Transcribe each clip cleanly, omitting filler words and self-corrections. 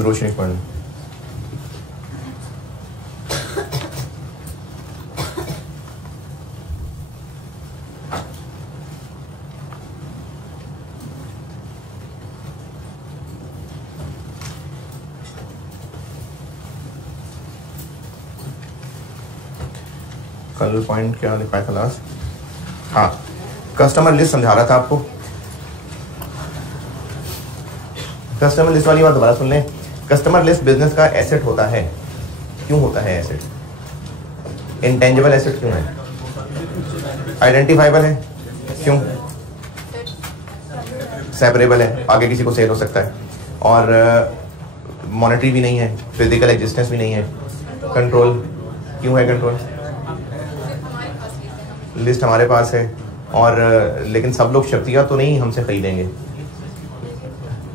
रोशनी पढ़ कल पॉइंट क्या लिखा था लास्ट? हाँ, कस्टमर लिस्ट समझा रहा था आपको। कस्टमर लिस्ट वाली बात दोबारा सुन लें। कस्टमर लिस्ट बिजनेस का एसेट होता है। क्यों होता है एसेट? इंटेंजिबल एसेट क्यों है? आइडेंटिफाइबल है। क्यों? सेपरेबल है, आगे किसी को सेल हो सकता है। और मॉनेटरी भी नहीं है, फिजिकल एग्जिस्टेंस भी नहीं है। कंट्रोल क्यों है? कंट्रोल लिस्ट हमारे पास है, और लेकिन सब लोग शर्तिया तो नहीं हमसे खरीदेंगे,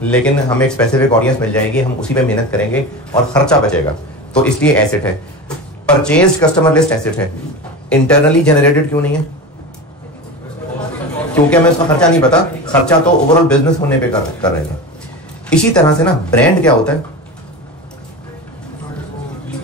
लेकिन हमें एक स्पेसिफिक ऑडियंस मिल जाएगी, हम उसी पे मेहनत करेंगे और खर्चा बचेगा, तो इसलिए एसेट है। परचेज कस्टमर लिस्ट एसेट है। इंटरनली जनरेटेड क्यों नहीं है? क्योंकि हमें उसका खर्चा नहीं पता, खर्चा तो ओवरऑल बिजनेस होने पे कर रहे थे। इसी तरह से ना ब्रांड क्या होता है?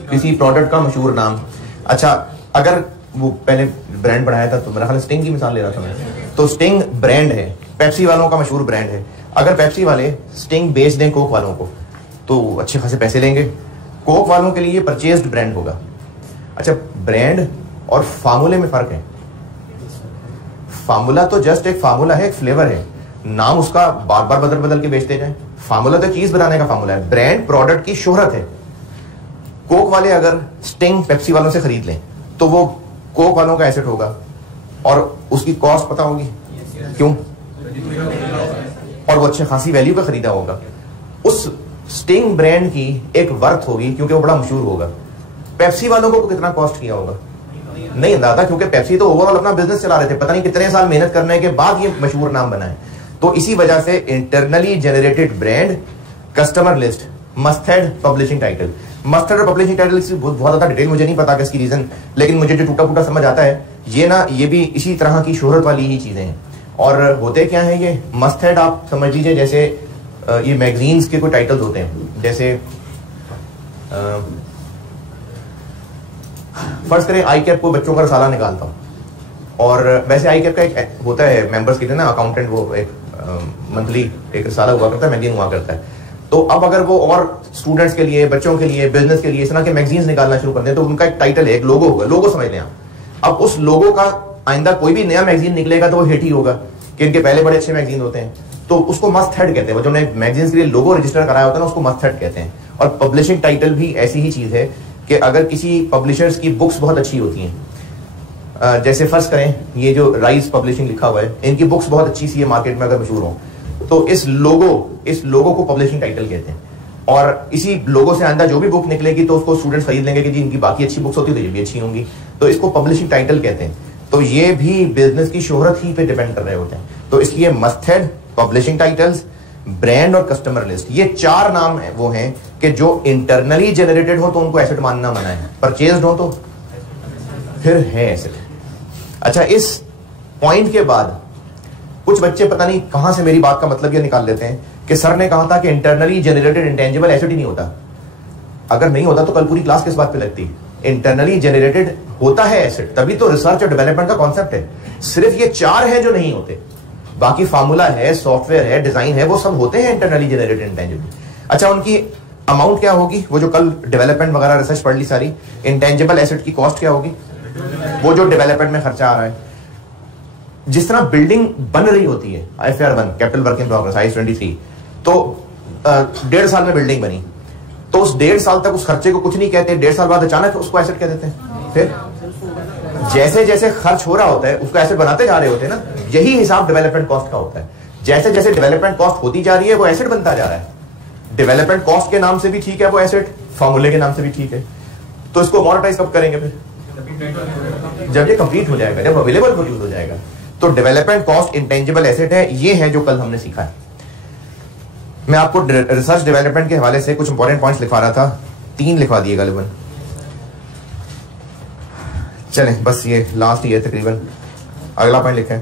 किसी प्रोडक्ट का मशहूर नाम। अच्छा, अगर वो पहले ब्रांड बढ़ाया था तो मेरा ख्याल स्टिंग की मिसाल ले रहा था मैं, तो स्टिंग ब्रांड है, पेप्सी वालों का मशहूर ब्रांड है। अगर पेप्सी वाले स्टिंग बेच दें कोक वालों को तो अच्छे खासे पैसे लेंगे। कोक वालों के लिए परचेज्ड ब्रांड होगा। अच्छा, ब्रांड और फार्मूले में फर्क है। फार्मूला तो जस्ट एक फार्मूला है, एक फ्लेवर है, नाम उसका बार बार बदल बदल के बेचते जाए। फार्मूला तो चीज बनाने का फार्मूला है, ब्रांड प्रोडक्ट की शोहरत है। कोक वाले अगर स्टिंग पेप्सी वालों से खरीद लें तो वो कोक वालों का एसेट होगा और उसकी कॉस्ट पता होगी। क्यों? और वो अच्छे खासी वैल्यू का खरीदा होगा। उस स्टिंग ब्रांड की एक वर्थ होगी क्योंकि वो बड़ा मशहूर होगा। पेप्सी वालों को कितना कॉस्ट किया होगा नहीं अंदाजा, क्योंकि पेप्सी तो ओवरऑल अपना बिजनेस चला रहे थे, पता नहीं कितने साल मेहनत करने के बाद ये मशहूर नाम बना है। तो इसी वजह से internally generated brand, customer list, mustard publishing title. Mustard publishing title की बहुत ज्यादा डिटेल मुझे नहीं पता किसकी रीजन, लेकिन मुझे जो टूटा फूटा समझ आता है ये भी इसी तरह की शोहरत वाली ही चीजें हैं। और होते क्या है ये मस्टर्ड, आप समझ लीजिए जैसे ये मैगजीन्स के कोई टाइटल्स होते हैं, जैसे फर्ज करें आई कैप को बच्चों का रसाला निकालता हूँ, और वैसे आई कैप का एक होता है मेंबर्स के लिए ना अकाउंटेंट, वो एक मंथली एक रसाला हुआ करता है, मैगजीन हुआ करता है। तो अब अगर वो और स्टूडेंट्स के लिए, बच्चों के लिए, बिजनेस के लिए इस तरह के मैगजीन्स निकालना शुरू कर दें तो उनका एक टाइटल है, एक लोगो होगा, लोगो समझ लें आप। अब उस लोगो का आइंदा कोई भी नया मैगजीन निकलेगा तो वो हिट ही होगा कि इनके पहले बड़े अच्छे मैगजीन होते हैं, तो उसको मस्ट हेड कहते हैं। वो जो मैगजीन्स के लिए लोगो रजिस्टर कराया होता है ना उसको मस्ट हेड कहते हैं। और पब्लिशिंग टाइटल भी ऐसी ही चीज है कि अगर किसी पब्लिशर्स की बुक्स बहुत अच्छी होती हैं, जैसे फर्ज करें ये जो राइज पब्लिशिंग लिखा हुआ है, इनकी बुक्स बहुत अच्छी सी है, मार्केट में अगर मशहूर हो, तो इस लोगो को पब्लिशिंग टाइटल कहते हैं। और इसी लोगो से आंदा जो भी बुक निकलेगी तो उसको स्टूडेंट्स खरीद लेंगे कि जी इनकी बाकी अच्छी बुक्स होती है तो ये भी अच्छी होंगी, तो इसको पब्लिशिंग टाइटल कहते हैं। तो ये भी बिजनेस की शोहरत ही पे डिपेंड कर रहे होते हैं। तो इसलिए मस्टर्ड, पब्लिशिंग टाइटल्स, ब्रांड और कस्टमर लिस्ट, ये चार नाम वो हैं कि जो इंटरनली जनरेटेड हो तो उनको एसेट मानना मना है, परचेज्ड हो तो फिर है एसेट। अच्छा, इस पॉइंट के बाद कुछ बच्चे पता नहीं कहां से मेरी बात का मतलब ये निकाल लेते हैं कि सर ने कहा था कि इंटरनली जनरेटेड इंटेंजिबल एसेट ही नहीं होता। अगर नहीं होता तो कल पूरी क्लास किस बात पे लगती? इंटरनली जनरेटेड होता है एसेट, तभी तो रिसर्च और डेवलपमेंट का कॉन्सेप्ट है। सिर्फ ये चार है जो नहीं होते, बाकी फार्मूला है, सॉफ्टवेयर है, डिजाइन है, वो सब होते हैं इंटरनली जनरेटेड इंटेंजिबल। अच्छा, उनकी अमाउंट क्या होगी? वो जो कल डेवलपमेंट वगैरह रिसर्च पढ़ ली सारी, इंटेंजिबल एसेट की कॉस्ट क्या होगी? वो जो डेवलपमेंट में खर्चा आ रहा है। जिस तरह बिल्डिंग बन रही होती है, IFR1 capital work in progress I23, तो 1.5 साल में बिल्डिंग बनी, तो उस 1.5 साल तक उस खर्चे को कुछ नहीं कहते, 1.5 साल बाद अचानक उसको एसेट कह देते हैं। फिर जैसे जैसे खर्च हो रहा होता है उसको एसेट बनाते जा रहे होते हैं ना, यही हिसाब डेवलपमेंट कॉस्ट का होता है। जैसे जैसे डेवलपमेंट कॉस्ट होती जा रही है वो एसेट बनता जा रहा है। डेवलपमेंट कॉस्ट के नाम से भी ठीक है वो एसेट, फॉर्मूले के नाम से भी ठीक है। तो इसको मोनेटाइज कब करेंगे? फिर जब ये कंप्लीट हो जाएगा, जब अवेलेबल फॉर यूज हो जाएगा। तो डेवलपमेंट कॉस्ट इंटेंजिबल एसेट है, ये है जो कल हमने सीखा है। मैं आपको रिसर्च डेवलपमेंट के हवाले से कुछ इंपॉर्टेंट पॉइंट्स लिखवा रहा था, 3 लिखवा दिए गालिबन। चलें, बस ये लास्ट ही है तकरीबन। अगला पॉइंट लिखें।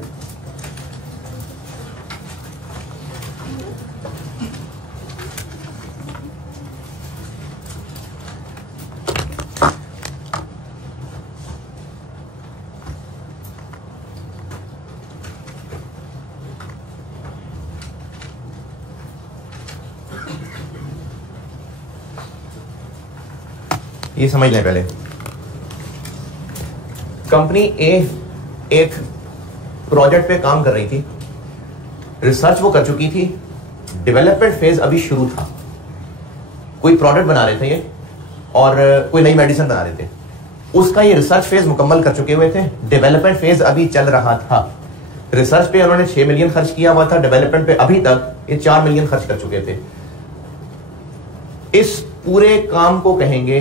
ये समझ लें पहले। कंपनी ए एक प्रोजेक्ट पे काम कर रही थी, रिसर्च वो कर चुकी थी, डेवलपमेंट फेज अभी शुरू था, कोई प्रोडक्ट बना रहे थे ये और कोई नई मेडिसिन बना रहे थे, उसका ये रिसर्च फेज मुकम्मल कर चुके हुए थे, डेवलपमेंट फेज अभी चल रहा था। रिसर्च पे उन्होंने 6 मिलियन खर्च किया हुआ था, डेवलपमेंट पे अभी तक ये 4 मिलियन खर्च कर चुके थे। इस पूरे काम को कहेंगे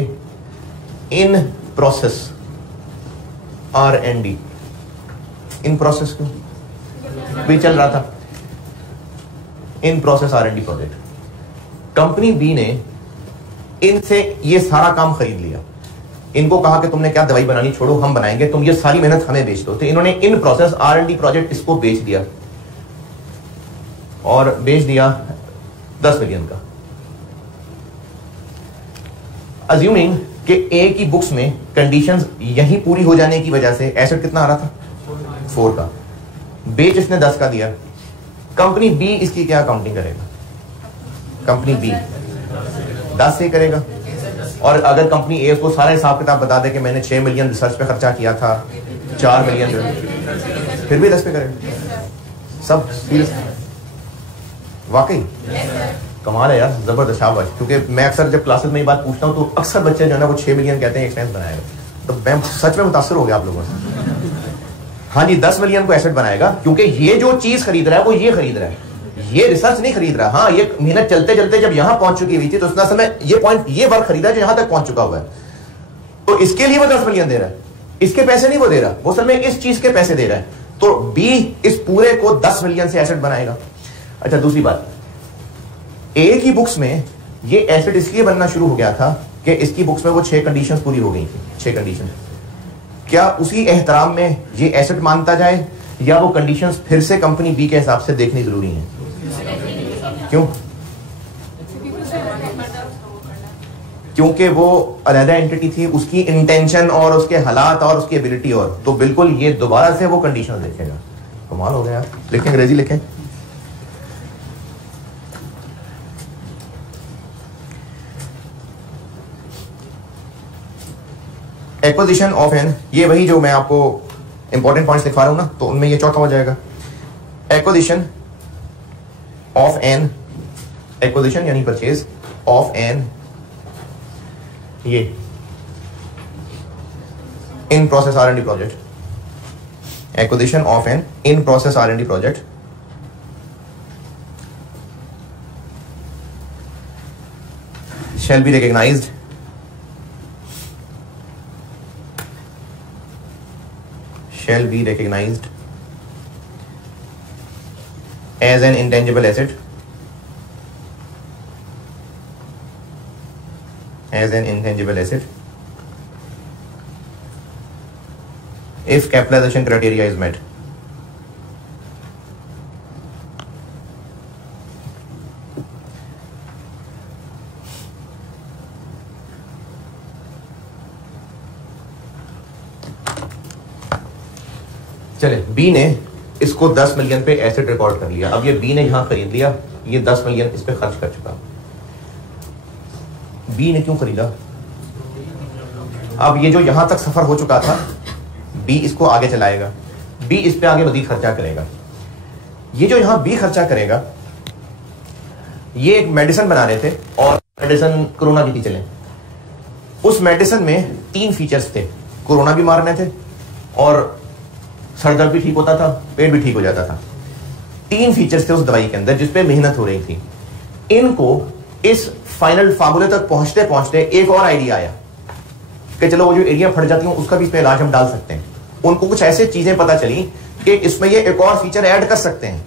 इन प्रोसेस R&D। इन प्रोसेस को भी चल रहा था, in process R&D project. Company B ने इनसे ये सारा काम खरीद लिया, इनको कहा कि तुमने क्या दवाई बनानी छोड़ो, हम बनाएंगे, तुम ये सारी मेहनत हमें बेच दो। तो इन्होंने इन प्रोसेस R&D प्रोजेक्ट इसको बेच दिया और बेच दिया 10 मिलियन का। अज्यूमिंग कि ए की बुक्स में कंडीशंस यही पूरी हो जाने की वजह से एसेट कितना आ रहा था 4 का, बेच इसने 10 का दिया। कंपनी बी इसकी क्या अकाउंटिंग करेगा? कंपनी बी 10 से करेगा। और अगर कंपनी ए को सारा हिसाब किताब बता दे कि मैंने 6 मिलियन रिसर्च पे खर्चा किया था, 4 मिलियन, फिर भी 10 पे करेगा। सब वाकई कमाल है यार, जबरदस्त, शाबाश। क्योंकि मैं अक्सर जब क्लासेस में ये बात पूछता हूँ तो अक्सर बच्चे जो है ना वो 6 मिलियन कहते हैं एक्सपेंस बनाएगा, तो मैं सच में मुतासर हो गया आप लोगों से। हाँ जी, 10 मिलियन को एसेट बनाएगा, क्योंकि ये जो चीज खरीद रहा है वो ये खरीद रहा है, ये रिसर्च नहीं खरीद रहा। हाँ, ये मेहनत चलते चलते जब यहां पहुंच चुकी हुई थी तो उस समय ये पॉइंट, ये वर्क खरीदा जो यहां तक पहुंच चुका हुआ है, तो इसके लिए वो 10 मिलियन दे रहा है, इसके पैसे नहीं वो दे रहा, वो असल में इस चीज के पैसे दे रहा है। तो बी इस पूरे को 10 मिलियन से एसेट बनाएगा। अच्छा, दूसरी बात, ए की बुक्स में ये एसेट इसलिए बनना शुरू हो गया था कि इसकी बुक्स में वो 6 कंडीशंस पूरी हो गई थी, 6 कंडीशन। क्या उसी एहतराम में ये एसेट मानता जाए या वो कंडीशंस फिर से कंपनी बी के हिसाब से देखनी जरूरी है? क्यों? क्योंकि वो अलहदा एंटिटी थी, उसकी इंटेंशन और उसके हालात और उसकी एबिलिटी, और तो बिल्कुल ये दोबारा से वो कंडीशन देखेगा। कमाल हो गया। लिखें, अंग्रेजी लिखें। एक्विजिशन ऑफ एन, ये वही जो मैं आपको इंपॉर्टेंट पॉइंट्स लिखवा रहा हूं ना, तो उनमें ये चौथा हो जाएगा। एक्विजिशन ऑफ एन, एक्विजिशन यानी परचेज ऑफ एन, ये in process R&D project. Acquisition of an in process R&D project shall be recognized as an intangible asset, if capitalization criteria is met. चले, बी ने इसको 10 million पे asset record कर लिया। अब ये बी ने यहां खरीद लिया, ये 10 मिलियन इस पे खर्च कर चुका। बी ने क्यों खरीदा? अब ये जो यहां तक सफर हो चुका था, बी इसको आगे चलाएगा, बी इस पे आगे मजीद खर्चा करेगा। ये जो यहां बी खर्चा करेगा, ये एक मेडिसिन बना रहे थे और मेडिसिन कोरोना की थी। चले, उस मेडिसिन में 3 फीचर्स थे, कोरोना भी मारने थे और सर दर्द भी ठीक होता था, पेट भी ठीक हो जाता था। 3 फीचर्स थे उस दवाई के अंदर जिस पे मेहनत हो रही थी। इनको इस फाइनल फार्मूले तक पहुंचते पहुंचते एक और आइडिया आया कि चलो वो जो एरिया फट जाती है उसका भी इसमें इलाज हम डाल सकते हैं। उनको कुछ ऐसे चीजें पता चली कि इसमें ये एक और फीचर ऐड कर सकते हैं।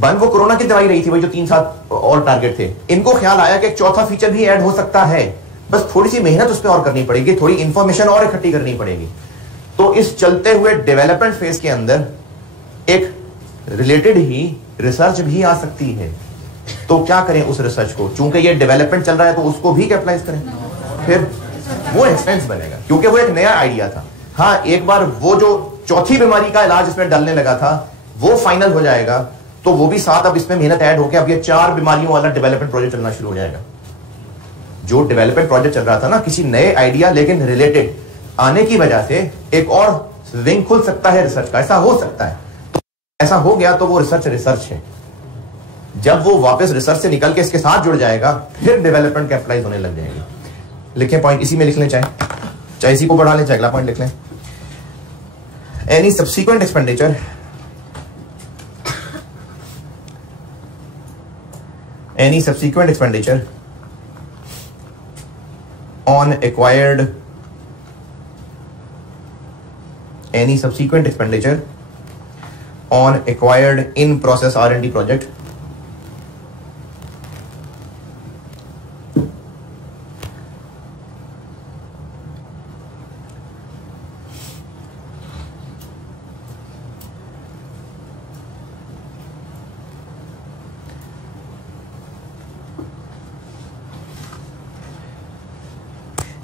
बंद वो कोरोना की दवाई रही थी, वही जो 3-7 और टारगेट थे। इनको ख्याल आया कि एक चौथा फीचर भी ऐड हो सकता है, बस थोड़ी सी मेहनत उस पर और करनी पड़ेगी, थोड़ी इंफॉर्मेशन और इकट्ठी करनी पड़ेगी। तो इस चलते हुए डेवलपमेंट फेज के अंदर एक रिलेटेड ही रिसर्च भी आ सकती है। तो क्या करें उस रिसर्च को? चूंकि ये डेवलपमेंट चल रहा है तो उसको भी कैपिटलाइज करें, फिर वो एक्सपेंस बनेगा क्योंकि वो एक नया आइडिया था। हाँ, एक बार वो जो चौथी बीमारी का इलाज इसमें डालने लगा था वो फाइनल हो जाएगा तो वो भी साथ अब इसमें मेहनत ऐड होकर अब ये 4 बीमारियों वाला डेवलपमेंट प्रोजेक्ट चलना शुरू हो जाएगा। जो डेवलपमेंट प्रोजेक्ट चल रहा था ना, किसी नए आइडिया लेकिन रिलेटेड आने की वजह से एक और विंग खुल सकता है रिसर्च का, ऐसा हो सकता है। तो ऐसा हो गया तो वो रिसर्च है। जब वो वापस रिसर्च से निकल के इसके साथ जुड़ जाएगा, फिर डेवलपमेंट कैपिटलाइज होने लग जाएगी। लिखें पॉइंट, इसी में लिख लें, चाहे इसी को बढ़ा लें, चाहे अगला पॉइंट लिख लें। Any subsequent expenditure on acquired in process R&D project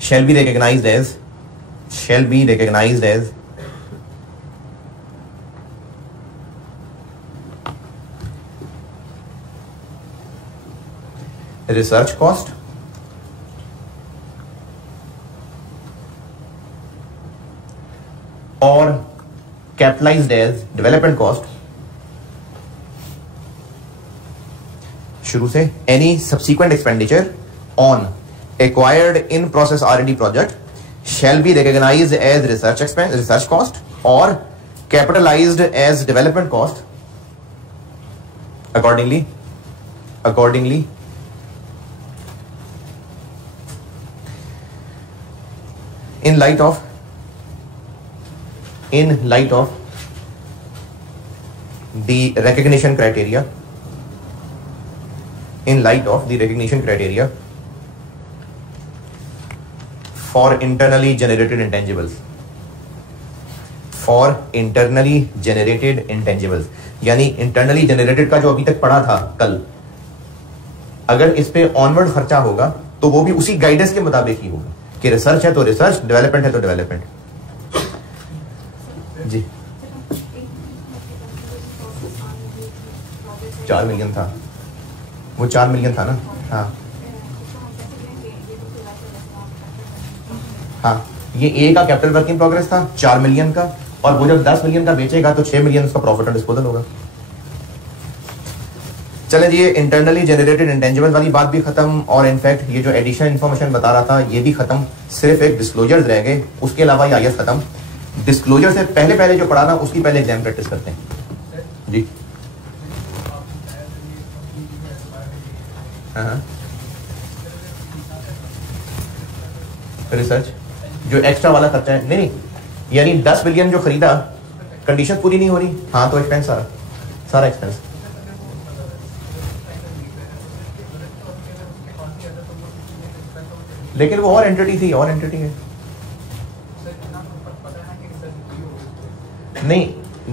shall be recognized as research cost or capitalized as development cost। शुरू से any subsequent expenditure on acquired in process R&D project shall be recognized as research cost or capitalized as development cost accordingly in light of the recognition criteria for internally generated intangibles यानी internally generated का जो अभी तक पढ़ा था कल, अगर इस पे ऑनवर्ड खर्चा होगा तो वो भी उसी गाइडेंस के मुताबिक ही होगा कि रिसर्च है तो रिसर्च, डेवलपमेंट है तो डेवलपमेंट। जी 4 मिलियन था, वो 4 मिलियन था ना। हाँ, ये ए का कैपिटल वर्क इन प्रोग्रेस था 4 मिलियन का, और वो जब 10 मिलियन का बेचेगा तो 6 मिलियन उसका प्रॉफिट एंड डिस्पोजल होगा। चले जी, ये इंटरनली जनरेटेड इंटेंजिबल वाली बात भी खत्म, और इनफैक्ट ये जो एडिशनल इन्फॉर्मेशन बता रहा था ये भी खत्म, सिर्फ एक डिस्क्लोजर्स रह गए, उसके अलावा ये आयत खत्म। डिस्क्लोजर से पहले जो पढ़ा ना उसकी पहले एग्जाम प्रैक्टिस करते हैं जी। रिसर्च जो एक्स्ट्रा वाला खर्चा है, नहीं यानी 10 मिलियन जो खरीदा, कंडीशन पूरी नहीं हो रही, हाँ तो एक्सपेंस सारा एक्सपेंस। लेकिन वो और एंटिटी थी, और एंटिटी है नहीं।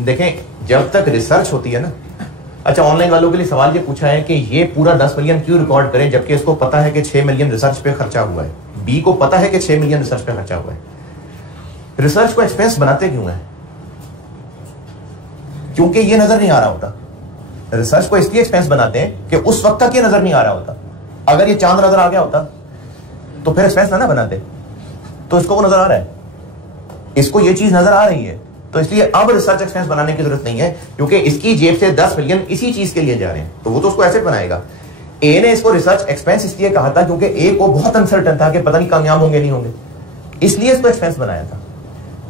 देखें, जब तक रिसर्च होती है ना, अच्छा ऑनलाइन वालों के लिए सवाल ये पूछा है कि ये पूरा 10 मिलियन क्यों रिकॉर्ड करें जबकि इसको पता है कि 6 मिलियन रिसर्च पे खर्चा हुआ है। बी को पता है कि 6 मिलियन रिसर्च पे खर्चा हुआ है। रिसर्च को एक्सपेंस बनाते क्यों है? क्योंकि ये नजर नहीं आ रहा होता। रिसर्च को इसलिए एक्सपेंस बनाते हैं कि उस वक्त तक ये नजर नहीं आ रहा होता। अगर ये चांद नजर आ गया होता तो फिर एक्सपेंस ना बनाते। तो इसको वो नजर आ रहा है, इसको ये चीज नजर आ रही है, तो इसलिए अब रिसर्च एक्सपेंस बनाने की जरूरत नहीं है, क्योंकि इसकी जेब से 10 मिलियन इसी चीज के लिए जा रहे हैं, तो वो तो उसको एसेट बनाएगा। ए ने इसको रिसर्च एक्सपेंस इसलिए कहा था क्योंकि ए को बहुत अनसर्टन था कि पता नहीं कामयाब होंगे नहीं होंगे, इसलिए इसको एक्सपेंस बनाया था।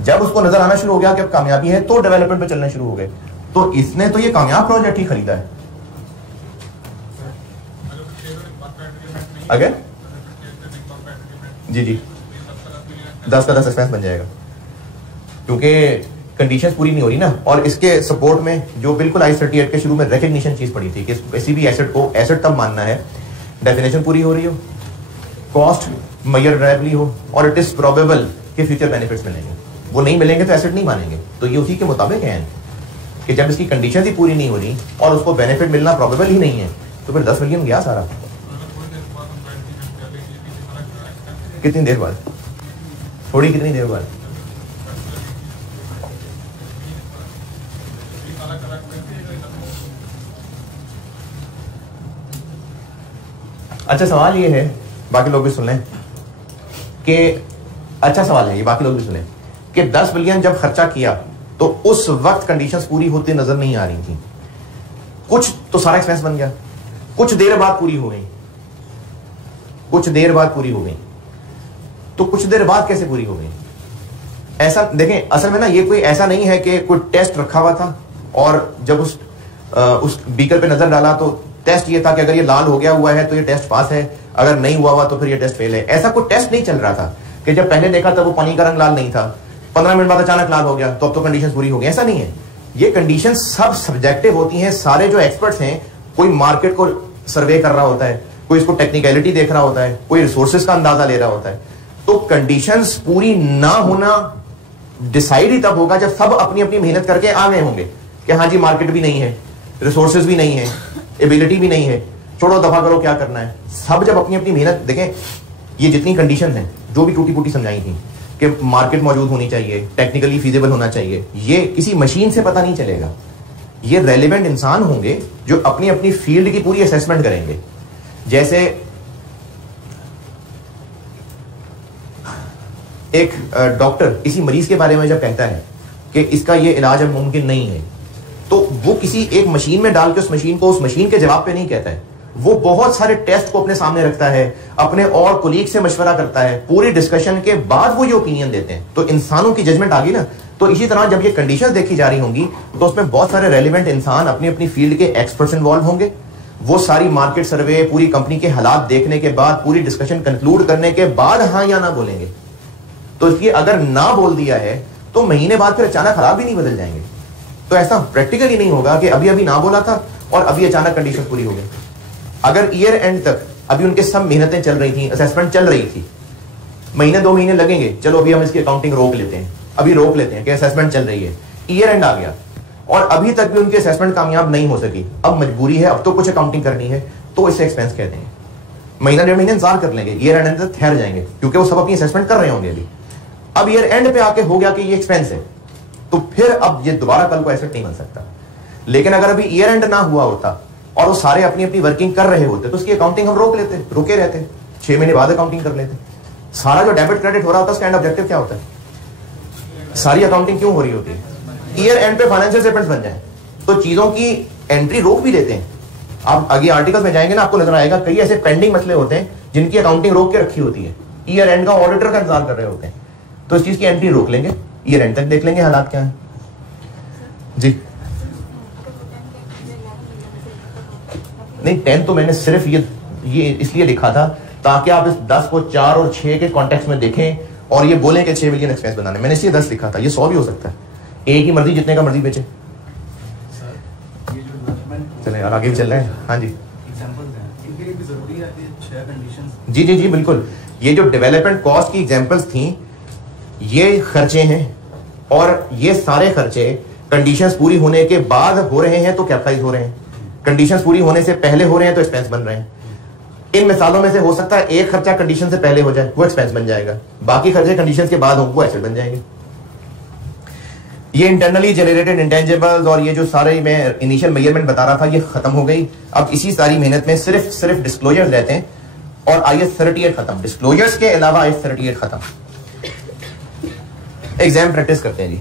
जब उसको नजर आना शुरू हो गया कि अब कामयाबी है तो डेवलपमेंट पे चलने शुरू हो गए। तो इसने तो ये कामयाब प्रोजेक्ट ही खरीदा है। अगर जी 10 का 10 एक्सपेंस बन जाएगा, क्योंकि कंडीशन पूरी नहीं हो रही ना। और इसके सपोर्ट में जो बिल्कुल I38 के शुरू में रिकग्निशन चीज पड़ी थी कि किसी भी एसेट को एसेट तब मानना है डेफिनेशन पूरी हो रही हो, कॉस्ट मेजरेबली हो, और इट इज प्रोबेबल कि फ्यूचर बेनिफिट्स मिलेंगे। वो नहीं मिलेंगे तो एसेट नहीं मानेंगे। तो ये उसी के मुताबिक है कि जब इसकी कंडीशन ही पूरी नहीं हो रही और उसको बेनिफिट मिलना प्रोबेबल ही नहीं है तो फिर 10 मिलियन गया सारा। कितनी देर बाद? थोड़ी कितनी देर बाद? अच्छा सवाल ये है बाकी लोग भी सुन लें कि अच्छा सवाल है ये, बाकी लोग भी सुने कि 10 बिलियन जब खर्चा किया तो उस वक्त कंडीशंस पूरी होती नजर नहीं आ रही थी। कुछ तो सारा एक्सपेंस बन गया, कुछ देर बाद पूरी हो गई, कुछ देर बाद पूरी हो गई। तो कुछ देर बाद कैसे पूरी हो गई? ऐसा देखें, असल में ना ये कोई ऐसा नहीं है कि कोई टेस्ट रखा हुआ था और जब उस बीकर पे नजर डाला तो टेस्ट ये था कि अगर ये लाल हो गया हुआ है तो ये टेस्ट पास है, अगर नहीं हुआ तो फिर ये टेस्ट फेल है। ऐसा कोई टेस्ट नहीं चल रहा था कि जब पहले देखा तब वो पानी का रंग लाल नहीं था, 15 मिनट बाद अचानक लाल हो गया तो अब तो कंडीशन पूरी हो गई। ऐसा नहीं है। ये कंडीशन सब सब्जेक्टिव होती हैं। सारे जो एक्सपर्ट्स हैं, कोई मार्केट को सर्वे कर रहा होता है, कोई इसको टेक्निकलिटी देख रहा होता है, कोई रिसोर्सेज का अंदाजा ले रहा होता है। तो कंडीशंस पूरी ना होना डिसाइड ही तब होगा जब सब अपनी अपनी मेहनत करके आ गए होंगे कि हाँ जी मार्केट भी नहीं है, रिसोर्सेज भी नहीं है, एबिलिटी भी नहीं है, छोड़ो दफा करो क्या करना है। सब जब अपनी अपनी मेहनत देखें, ये जितनी कंडीशन हैं जो भी टूटी फूटी समझाई थी कि मार्केट मौजूद होनी चाहिए, टेक्निकली फीजिबल होना चाहिए, ये किसी मशीन से पता नहीं चलेगा। ये रेलिवेंट इंसान होंगे जो अपनी अपनी फील्ड की पूरी असेसमेंट करेंगे। जैसे एक डॉक्टर किसी मरीज के बारे में जब कहता है कि इसका ये इलाज अब मुमकिन नहीं है, तो वो किसी एक मशीन में डाल के उस मशीन को उस मशीन के जवाब पे नहीं कहता है, वो बहुत सारे टेस्ट को अपने सामने रखता है, अपने और कोलीग से मशवरा करता है, पूरी डिस्कशन के बाद वो ये ओपिनियन देते हैं। तो इंसानों की जजमेंट आ गई ना। तो इसी तरह जब ये कंडीशंस देखी जा रही होंगी तो उसमें बहुत सारे रेलिवेंट इंसान अपनी अपनी फील्ड के एक्सपर्ट्स इन्वॉल्व होंगे। वो सारी मार्केट सर्वे, पूरी कंपनी के हालात देखने के बाद, पूरी डिस्कशन कंक्लूड करने के बाद हाँ या ना बोलेंगे। तो इसलिए अगर ना बोल दिया है तो महीने बाद फिर अचानक हालात भी नहीं बदल जाएंगे। तो ऐसा प्रैक्टिकली नहीं होगा कि अभी अभी ना बोला था और अभी अचानक कंडीशन पूरी हो गई। अगर ईयर एंड तक अभी उनके सब मेहनतें चल रही थी, असेसमेंट चल रही थी, महीने 2 महीने लगेंगे, चलो अभी हम इसकी अकाउंटिंग रोक लेते हैं, अभी रोक लेते हैं कि असेसमेंट चल रही है, ईयर एंड आ गया और अभी तक भी उनकी असेसमेंट कामयाब नहीं हो सकी, अब मजबूरी है, अब तो कुछ अकाउंटिंग करनी है, तो इसे एक्सपेंस कहते हैं। महीना 1.5 महीने इंतजार कर लेंगे, ईयर एंड तक ठहर जाएंगे क्योंकि वो सब अपनी असेसमेंट कर रहे होंगे। अभी अब ईयर एंड पे आके हो गया कि ये एक्सपेंस है, तो फिर अब ये दोबारा कल को एसेट नहीं बन सकता। लेकिन अगर अभी ईयर एंड ना हुआ होता और वो सारे अपनी अपनी वर्किंग कर रहे होते तो उसकी अकाउंटिंग हम रोक लेते, रुके रहते, 6 महीने बाद अकाउंटिंग कर लेते। सारा जो डेबिट क्रेडिट हो रहा होता है उसका एंड ऑब्जेक्टिव क्या होता है? सारी अकाउंटिंग क्यों हो रही होती है? ईयर एंड पे फाइनेंशियल स्टेटमेंट्स बन जाए तो चीजों की एंट्री रोक भी देते हैं। आप आगे आर्टिकल्स में जाएंगे ना, आपको नजर आएगा कई ऐसे पेंडिंग मसले होते हैं जिनकी अकाउंटिंग रोक के रखी होती है, ईयर एंड का ऑडिटर का इंतजार कर रहे होते हैं, तो इस चीज की एंट्री रोक लेंगे, ईयर एंड तक देख लेंगे हालात क्या है। जी नहीं, 10 तो मैंने सिर्फ ये इसलिए लिखा था ताकि आप इस 10 को 4 और 6 के कॉन्टेक्स्ट में देखें और ये बोलें कि 6 मिलियन एक्सपेंस बनाने। मैंने इसलिए 10 लिखा था, ये 100 भी हो सकता है, एक ही मर्जी जितने का मर्जी बेचे। चले यार आगे भी चल रहे हैं। हाँ जी जी जी जी बिल्कुल। ये जो डेवलपमेंट कॉस्ट की एग्जांपल्स थी, ये खर्चे हैं और ये सारे खर्चे कंडीशंस पूरी होने के बाद हो रहे हैं तो कैपिटलाइज हो रहे हैं, कंडीशंस पूरी होने से पहले हो रहे हैं तो एक्सपेंस बन रहे हैं। इन मिसालों में से हो सकता है एक खर्चा कंडीशन से पहले हो जाए, वो एक्सपेंस बन जाएगा, बाकी खर्चे कंडीशंस के बाद हो वो एसेट बन जाएंगे। ये इंटरनली जनरेटेड इंटेंजिबल्स और ये जो सारे मैं इनिशियल मेजरमेंट बता रहा था ये खत्म हो गई। अब इसी सारी मेहनत में सिर्फ डिस्क्लोजर्स रहते हैं और IAS 38 खत्म, डिस्क्लोजर्स के अलावा IAS 38 खत्म। एग्जाम प्रैक्टिस करते हैं जी,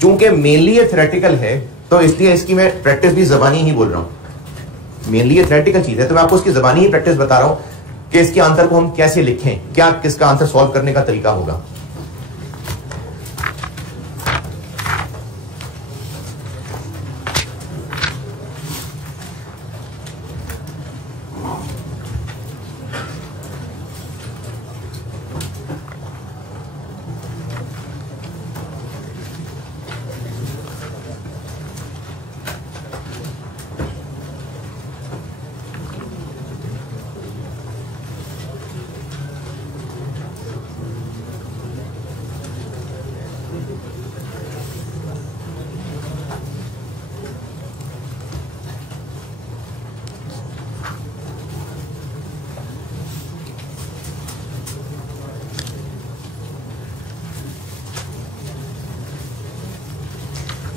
चूंकि मेनली ये थ्योरेटिकल है तो इसलिए इसकी मैं प्रैक्टिस भी जबानी ही बोल रहा हूं। मेनली ये थ्योरेटिकल चीज है तो मैं आपको इसकी जबानी ही प्रैक्टिस बता रहा हूं कि इसके आंसर को हम कैसे लिखें, क्या किसका आंसर सॉल्व करने का तरीका होगा।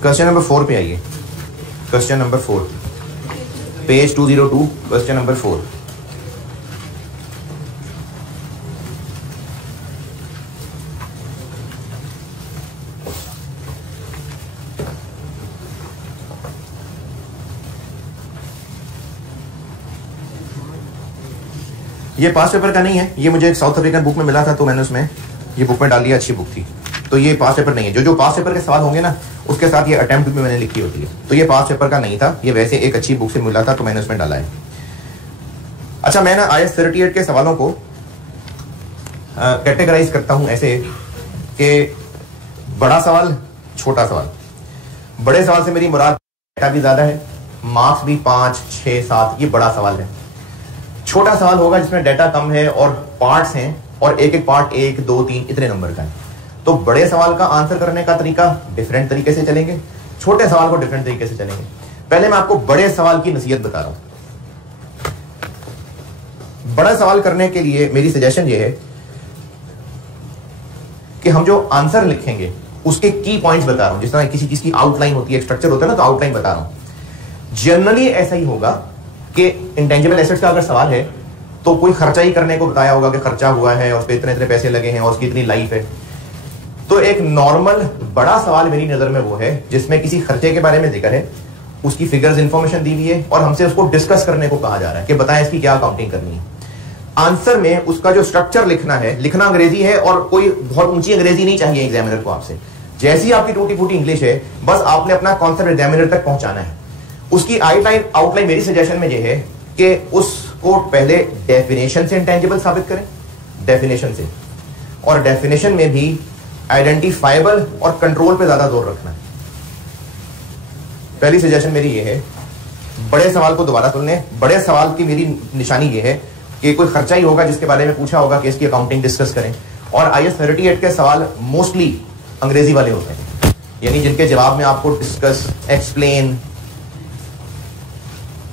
क्वेश्चन नंबर 4 पे आइए। Question number 4 page 202, question number 4। ये पास पेपर का नहीं है, ये मुझे एक साउथ अफ्रीकन बुक में मिला था तो मैंने उसमें ये बुक में डाल दिया, अच्छी बुक थी। तो ये पास पेपर नहीं है। जो पास पेपर के सवाल होंगे ना उसके साथ ये अटेम्प्ट भी मैंने लिखी होती है, तो ये पास पेपर का नहीं था, ये वैसे एक अच्छी बुक से मिला था तो मैंने उसमें डाला है। अच्छा, मैं ना IAS 38 के सवालों को कैटेगराइज करता हूं ऐसे कि बड़ा सवाल, छोटा सवाल। बड़े सवाल से मेरी मुराद डेटा भी ज्यादा है, मार्क्स भी 5, 6, 7, ये बड़ा सवाल है। छोटा सवाल होगा जिसमें डेटा कम है और पार्ट्स हैं और एक एक पार्ट 1, 2, 3 इतने नंबर का है। तो बड़े सवाल का आंसर करने का तरीका डिफरेंट तरीके से चलेंगे, छोटे सवाल को डिफरेंट तरीके से चलेंगे। पहले मैं आपको बड़े सवाल की नसीहत बता रहा हूं। बड़ा सवाल करने के लिए मेरी सजेशन ये है कि हम जो आंसर लिखेंगे उसके की पॉइंट्स बता रहा हूं। जिस तरह किसी चीज की आउटलाइन होती है, स्ट्रक्चर होता है ना, तो आउटलाइन बता रहा हूं। जनरली ऐसा ही होगा कि इंटेंजिबल एसेट्स का अगर सवाल है तो कोई खर्चा ही करने को बताया होगा कि खर्चा हुआ है और उस पर इतने इतने पैसे लगे हैं और उसकी इतनी लाइफ है। तो एक नॉर्मल बड़ा सवाल मेरी नजर में वो है जिसमें किसी खर्चे के बारे में जिक्र है, उसकी फिगर्स इंफॉर्मेशन दी हुई है और हमसे उसको डिस्कस करने को कहा जा रहा है कि बताएं इसकी क्या अकाउंटिंग करनी है। आंसर में उसका जो स्ट्रक्चर लिखना है, लिखना अंग्रेजी है और कोई बहुत ऊंची अंग्रेजी नहीं चाहिए एग्जामिनर को आपसे। जैसी आपकी टूटी फूटी इंग्लिश है, बस आपने अपना कॉन्सेप्ट एग्जामिनर तक पहुंचाना है। उसकी आउटलाइन मेरी सजेशन में यह है कि उसको पहले डेफिनेशन से इंटेंजिबल साबित करें, डेफिनेशन से, और डेफिनेशन में भी आइडेंटिफाइबल और कंट्रोल पे ज्यादा जोर रखना है। पहली सजेशन मेरी ये है। बड़े सवाल को दोबारा सुन लें। बड़े सवाल की मेरी निशानी ये है कि कोई खर्चा ही होगा जिसके बारे में पूछा होगा कि इसकी अकाउंटिंग डिस्कस करें। और IAS 38 के सवाल मोस्टली अंग्रेजी वाले होते हैं, यानी जिनके जवाब में आपको डिस्कस, एक्सप्लेन,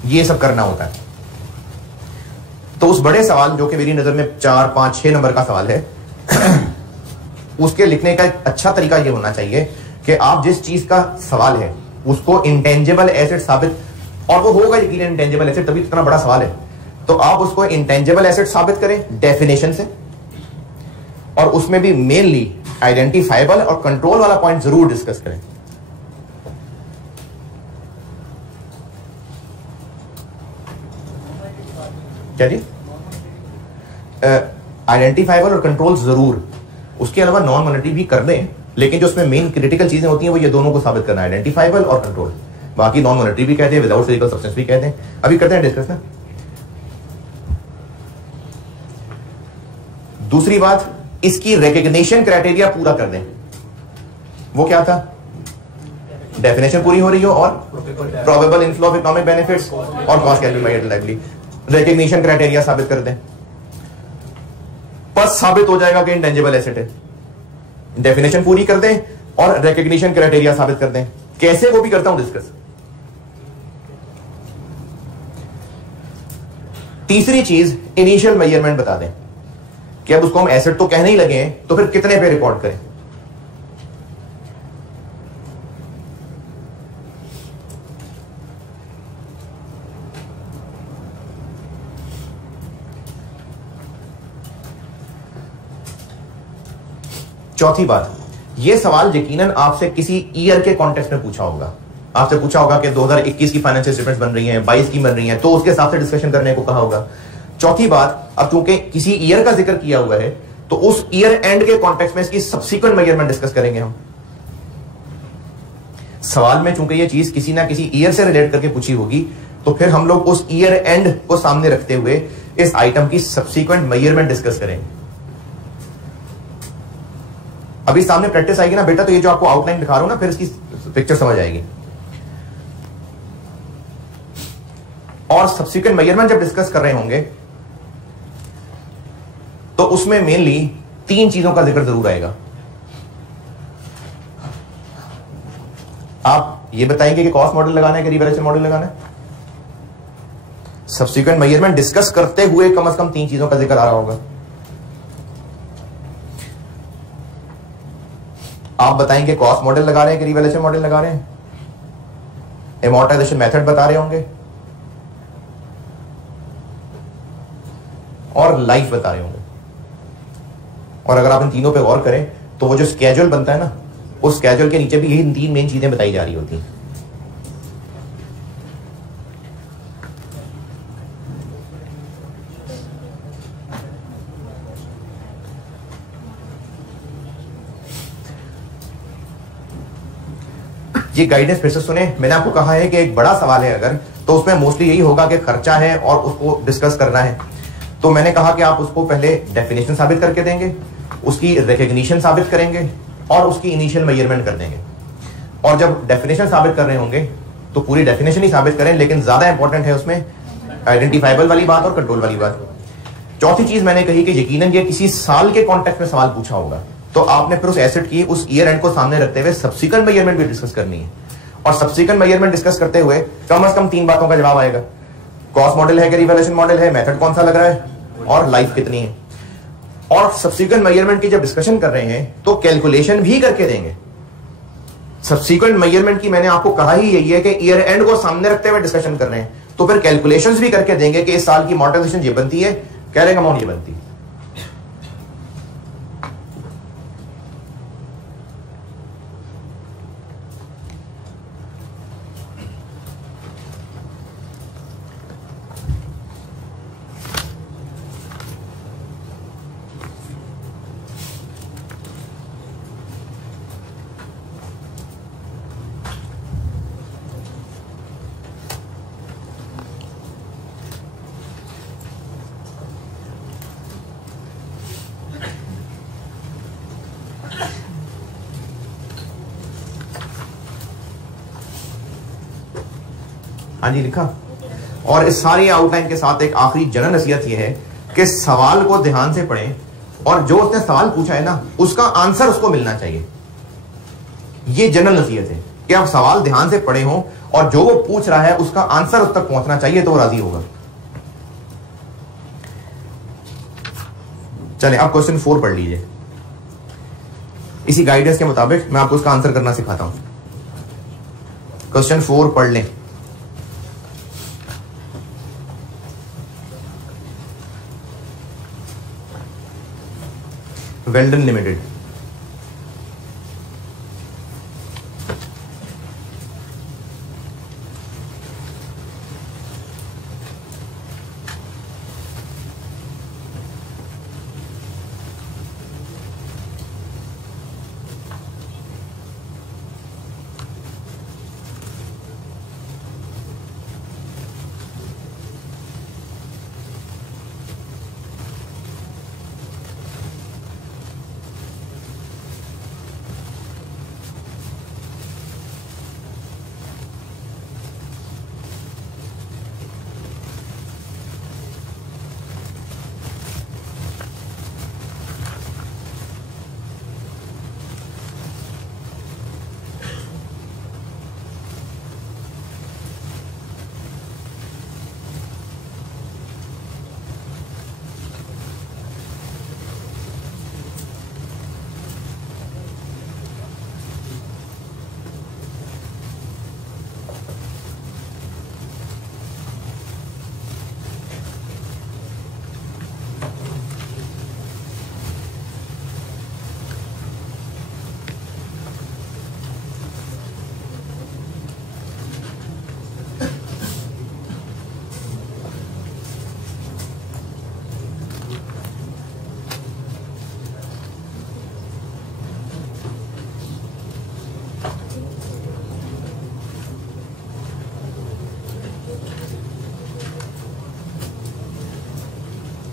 ये सब करना होता है। तो उस बड़े सवाल जो कि मेरी नजर में 4, 5, 6 नंबर का सवाल है उसके लिखने का एक अच्छा तरीका यह होना चाहिए कि आप जिस चीज का सवाल है उसको इंटेंजिबल एसेट साबित, और वो होगा यकीन इंटेंजिबल एसेट, तभी इतना बड़ा सवाल है, तो आप उसको इंटेंजिबल एसेट साबित करें डेफिनेशन से, और उसमें भी मेनली आइडेंटिफाइबल और कंट्रोल वाला पॉइंट जरूर डिस्कस करें। क्या जी? आइडेंटिफाइबल और कंट्रोल जरूर, उसके अलावा नॉन मॉनेटरी भी कर दें, लेकिन जो उसमें मेन क्रिटिकल चीजें होती हैं वो ये दोनों को साबित करना, आइडेंटिफाइबल और कंट्रोल। बाकी नॉन मॉनेटरी भी कहते हैं, विदाउट फिजिकल सब्सटेंस भी कहते हैं। अभी करते हैं डिस्कस ना। दूसरी बात, इसकी रिकग्निशन क्राइटेरिया पूरा कर दें। वो क्या था? डेफिनेशन पूरी हो रही हो और probable inflow of economic benefits और cost can be made lively. Recognition criteria साबित कर दें, बस साबित हो जाएगा कि इंटेंजिबल एसेट है। डेफिनेशन पूरी कर दें और रिकग्निशन क्राइटेरिया साबित कर दें। कैसे, वो भी करता हूं डिस्कस। तीसरी चीज, इनिशियल मेजरमेंट बता दें कि अब उसको हम एसेट तो कहने ही लगे हैं, तो फिर कितने पे रिकॉर्ड करें। चौथी बात, यह सवाल यकीनन आपसे किसी ईयर के कॉन्टेक्स्ट में पूछा होगा। आपसे पूछा होगा कि 2021 की फाइनेंशियल स्टेटमेंट्स बन रही हैं, 22 की बन रही हैं, तो उसके हिसाब से डिस्कशन करने को कहा होगा। चौथी बात, अब चूंकि किसी ईयर का जिक्र किया हुआ है तो उस ईयर एंड के कॉन्टेक्स्ट में इसकी सब्सिक्वेंट मेजरमेंट डिस्कस करेंगे हम। सवाल में चूंकि ये चीज किसी ना किसी ईयर से रिलेट करके पूछी होगी, तो फिर हम लोग उस ईयर एंड को सामने रखते हुए इस आइटम की सब्सिक्वेंट मेजरमेंट डिस्कस करेंगे। अभी सामने प्रैक्टिस आएगी ना बेटा, तो ये जो आपको आउटलाइन दिखा रहा हूं ना, फिर इसकी पिक्चर समझ आएगी। और सब्सिक्वेंट मेजरमेंट जब डिस्कस कर रहे होंगे तो उसमें मेनली 3 चीजों का जिक्र जरूर आएगा। आप ये बताएंगे कि कॉस्ट मॉडल लगाना है कि रिवैल्यूएशन मॉडल लगाना है। सब्सिक्वेंट मेजरमेंट डिस्कस करते हुए कम से कम 3 चीजों का जिक्र आ रहा होगा। आप बताएंगे कॉस्ट मॉडल लगा रहे हैं कि रिवैल्यूएशन मॉडल लगा रहे हैं, एमोर्टाइजेशन मेथड बता रहे होंगे और लाइफ बता रहे होंगे। और अगर आप इन तीनों पे गौर करें तो वो जो स्केड्यूल बनता है ना, उस स्केड्यूल के नीचे भी यही 3 मेन चीजें बताई जा रही होती हैं। ये गाइडेंस फिर से सुने। मैंने आपको कहा है कि एक बड़ा सवाल है अगर, तो उसमें मोस्टली यही होगा कि खर्चा है और उसको डिस्कस करना है। तो मैंने कहा कि आप उसको पहले डेफिनेशन साबित करके देंगे, उसकी रिकग्निशन साबित करेंगे और उसकी इनिशियल मेजरमेंट कर देंगे। और जब डेफिनेशन साबित कर रहे होंगे तो पूरी डेफिनेशन ही साबित करें, लेकिन ज्यादा इंपॉर्टेंट है उसमें आइडेंटिफाइबल वाली बात और कंट्रोल वाली बात। चौथी चीज मैंने कही कि यकीनन ये किसी साल के कॉन्टेक्स्ट में सवाल पूछा होगा, तो आपने फिर उस एसेट की उस ईयर एंड को सामने रखते हुए सब्सिक्वेंट मेजरमेंट भी डिस्कस करनी है। और सब्सिक्वेंट मेजरमेंट डिस्कस करते हुए कम से कम 3 बातों का जवाब आएगा। कॉस्ट मॉडल है कि रिवैल्यूएशन मॉडल है, मेथड कौन सा लग रहा है और लाइफ कितनी है। और सब्सिक्वेंट मेजरमेंट की जब डिस्कशन कर रहे हैं तो कैलकुलेशन भी करके देंगे। सब्सिक्वेंट मेजरमेंट की मैंने आपको कहा ही यही है कि ईयर एंड को सामने रखते हुए डिस्कशन कर रहे हैं, तो फिर कैलकुलेशंस भी करके देंगे कि इस साल की अमॉर्टाइजेशन ये बनती है, कैरिंग अमाउंट ये बनती है। हाँ जी, लिखा। और इस सारी आउटलाइन के साथ एक आखिरी जनरल नसीहत यह है कि सवाल को ध्यान से पढ़ें और जो उसने सवाल पूछा है ना उसका आंसर उसको मिलना चाहिए। ये जनरल नसीहत है कि आप सवाल ध्यान से पढ़े हों और जो वो पूछ रहा है उसका आंसर उस तक पहुंचना चाहिए, तो वो राजी होगा। चले आप क्वेश्चन 4 पढ़ लीजिए। इसी गाइडेंस के मुताबिक मैं आपको उसका आंसर करना सिखाता हूं। क्वेश्चन 4 पढ़ लें। वेल्डन लिमिटेड,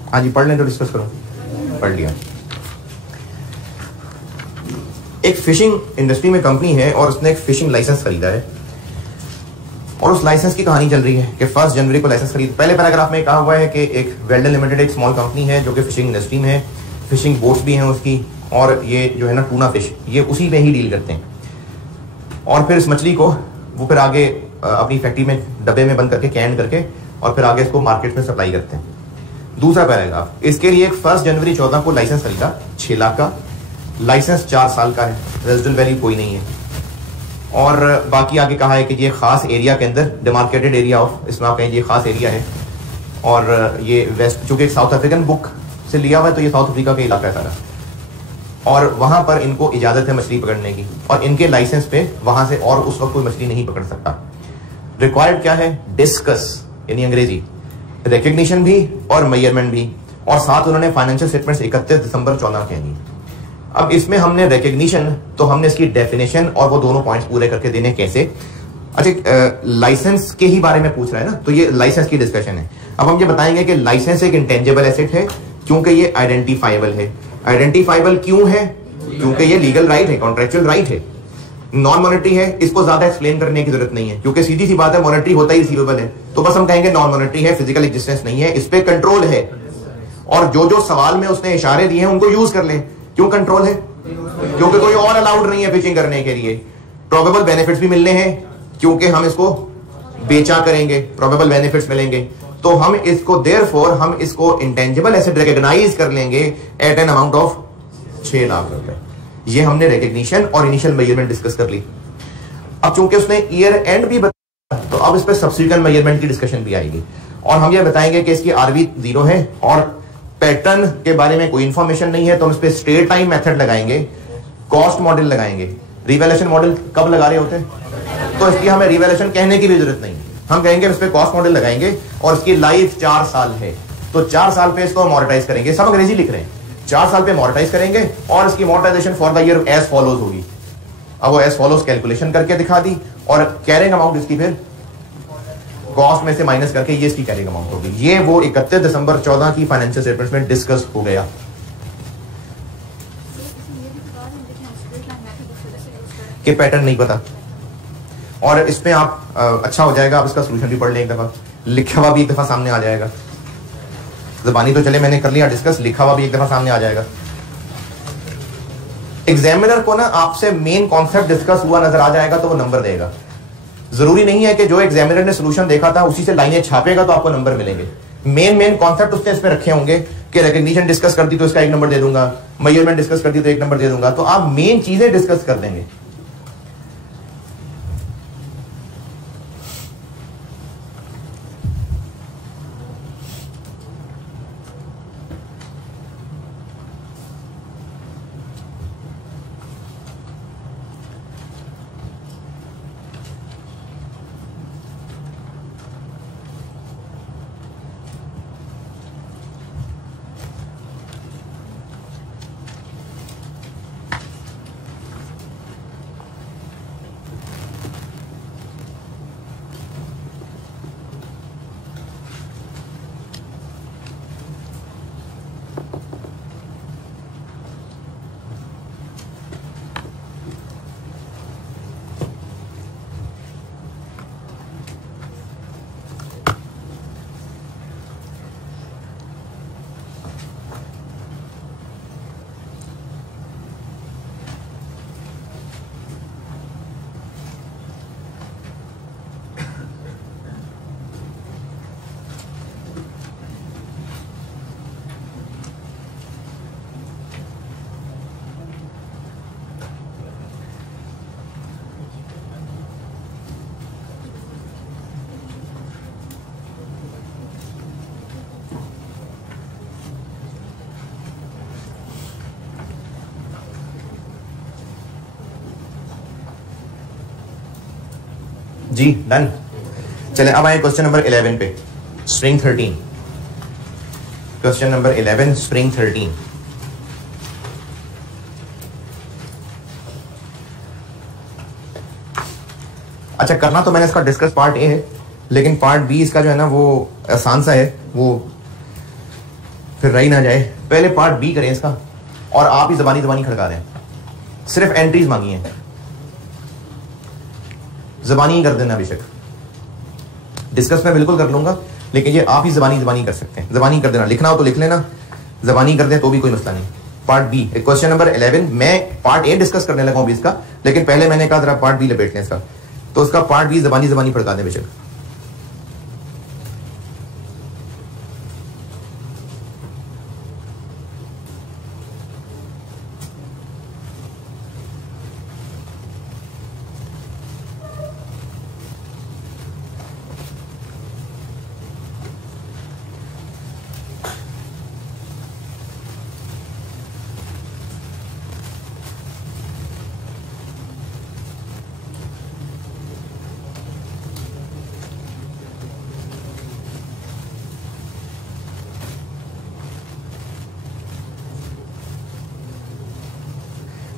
हाँ जी पढ़ लें तो डिस्कस करो। पढ़ लिया। एक फिशिंग इंडस्ट्री में कंपनी है और उसने एक फिशिंग लाइसेंस खरीदा है और उस लाइसेंस की कहानी चल रही है कि 1 जनवरी को लाइसेंस खरीद। पहले पैराग्राफ में कहा हुआ है कि एक वेल्डन लिमिटेड एक स्मॉल कंपनी है जो कि फिशिंग इंडस्ट्री में है, फिशिंग बोट्स भी हैं उसकी, और ये जो है ना टूना फिश ये उसी में ही डील करते हैं। और फिर इस मछली को वो फिर आगे अपनी फैक्ट्री में डब्बे में बंद करके कैन करके और फिर आगे इसको मार्केट में सप्लाई करते हैं। दूसरा पैराग्राफ, इसके लिए एक 1 जनवरी 14 को लाइसेंस खरीदा 6 लाख का। लाइसेंस 4 साल का है, रेजिडुअल वैल्यू कोई नहीं है। और बाकी आगे कहा है कि ये खास एरिया के अंदर डिमार्केटेड एरिया ऑफ, इसमें आप कहें ये खास एरिया है और ये वेस्ट, चूंकि साउथ अफ्रीकन बुक से लिया हुआ है तो ये साउथ अफ्रीका का इलाका है सारा, और वहां पर इनको इजाजत है मछली पकड़ने की और इनके लाइसेंस पे वहां से और उस वक्त कोई मछली नहीं पकड़ सकता। रिक्वायर्ड क्या है? डिस्कस यानी अंग्रेजी, रिकग्निशन भी और मेजरमेंट भी, और साथ उन्होंने फाइनेंशियल स्टेटमेंट्स 31 दिसंबर 14 कह दी। अब इसमें हमने रिकग्निशन, तो हमने इसकी डेफिनेशन और वो दोनों पॉइंट्स पूरे करके देने कैसे। अच्छा, लाइसेंस के ही बारे में पूछ रहा है ना, तो ये लाइसेंस की डिस्कशन है। अब हम ये बताएंगे कि लाइसेंस एक इंटेंजिबल एसेट है क्योंकि ये आइडेंटिफाइबल है। आइडेंटिफाइबल क्यों है? क्योंकि ये लीगल राइट है, कॉन्ट्रेक्चुअल राइट है। नॉन मॉनेटरी है, इसको ज्यादा एक्सप्लेन करने की जरूरत नहीं है क्योंकि सीधी सी बात है, मॉनेटरी होता ही रिसीवेबल है, तो बस हम कहेंगे नॉन मॉनेटरी है, फिजिकल एग्जिस्टेंस नहीं है, इस पे कंट्रोल है। और जो जो सवाल में उसने इशारे दिए हैं उनको यूज कर लें। क्यों कंट्रोल है? क्योंकि कोई और अलाउड नहीं है फिशिंग करने के लिए। प्रोबेबल बेनिफिट्स भी मिलने हैं क्योंकि हम इसको बेचा करेंगे, प्रोबेबल बेनिफिट्स मिलेंगे, तो हम इसको देयरफॉर हम इसको इंटेंजिबल एसेट रिकॉग्नाइज कर लेंगे at an amount of 6 lakh रुपए। ये हमने रिकग्निशन और इनिशियल मेजरमेंट डिस्कस कर ली। अब चूंकि उसने ईयर एंड भी बताया, तो अब इस पे सब्सिक्वेंट मेजरमेंट की डिस्कशन भी आएगी और हम ये बताएंगे कि इसकी आरवी 0 है और पैटर्न के बारे में कोई इंफॉर्मेशन नहीं है, तो हम इस पे स्ट्रेट टाइम मेथड लगाएंगे, कॉस्ट मॉडल लगाएंगे। रिवैल्यूएशन मॉडल कब लगा रहे होते हैं? तो इसलिए हमें रिवैल्यूएशन कहने की भी जरूरत नहीं, हम कहेंगे इस पे कॉस्ट मॉडल लगाएंगे और इसकी लाइफ 4 साल है, तो 4 साल पे इसको अमोर्टाइज करेंगे। सब अंग्रेजी लिख रहे हैं, 4 साल पे अमोर्टाइज करेंगे और इसकी amortization for the year as follows होगी। अब वो एज फॉलोज कैलकुलेशन करके दिखा दी और कैरिंग अमाउंट इसकी फिर कॉस्ट में से माइनस करके ये इसकी कैरिंग अमाउंट होगी। ये वो 31 दिसंबर 14 की फाइनेंशियल स्टेटमेंट्स में डिस्कस हो गया। कि पैटर्न नहीं पता और इसमें आप अच्छा हो जाएगा, आप इसका सोल्यूशन भी पढ़ लें एक दफा, लिखा हुआ भी एक दफा सामने आ जाएगा। ज़बानी तो चले मैंने कर लिया डिस्कस, लिखा हुआ भी एक दफा सामने आ जाएगा। एग्जामिनर को ना आपसे मेन कॉन्सेप्ट डिस्कस हुआ नजर आ जाएगा तो वो नंबर देगा। जरूरी नहीं है कि जो एग्जामिनर ने सोल्यूशन देखा था उसी से लाइनें छापेगा तो आपको नंबर मिलेंगे। मेन कॉन्सेप्ट उसने इसमें रखे होंगे कि रिकग्निशन डिस्कस कर दी तो इसका 1 नंबर दे दूंगा, मेजरमेंट डिस्कस कर दी तो 1 नंबर दे दूंगा, तो आप मेन चीजें डिस्कस कर देंगे। जी डन। चले अब आए क्वेश्चन नंबर 11 पे, स्ट्रिंग 13। Question number 11 string 13। अच्छा, करना तो मैंने इसका डिस्कस पार्ट ए है, लेकिन पार्ट बी इसका जो है ना वो आसान सा है, वो फिर रही ना जाए। पहले पार्ट बी करें इसका और आप ही जबानी खड़का दें। सिर्फ एंट्रीज मांगी हैं, जबानी ही कर देना। बेशक डिस्कस में बिल्कुल कर लूंगा, लेकिन ये आप ही जबानी कर सकते हैं। जबानी कर देना, लिखना हो तो लिख लेना, जबानी कर दें तो भी कोई मसला नहीं। Part B question number 11। मैं पार्ट ए डिस्कस करने लगा हूं इसका, लेकिन पहले मैंने कहा जरा पार्ट बी लपेट लें इसका, तो उसका पार्ट बी जबानी पढ़का दें बेशक।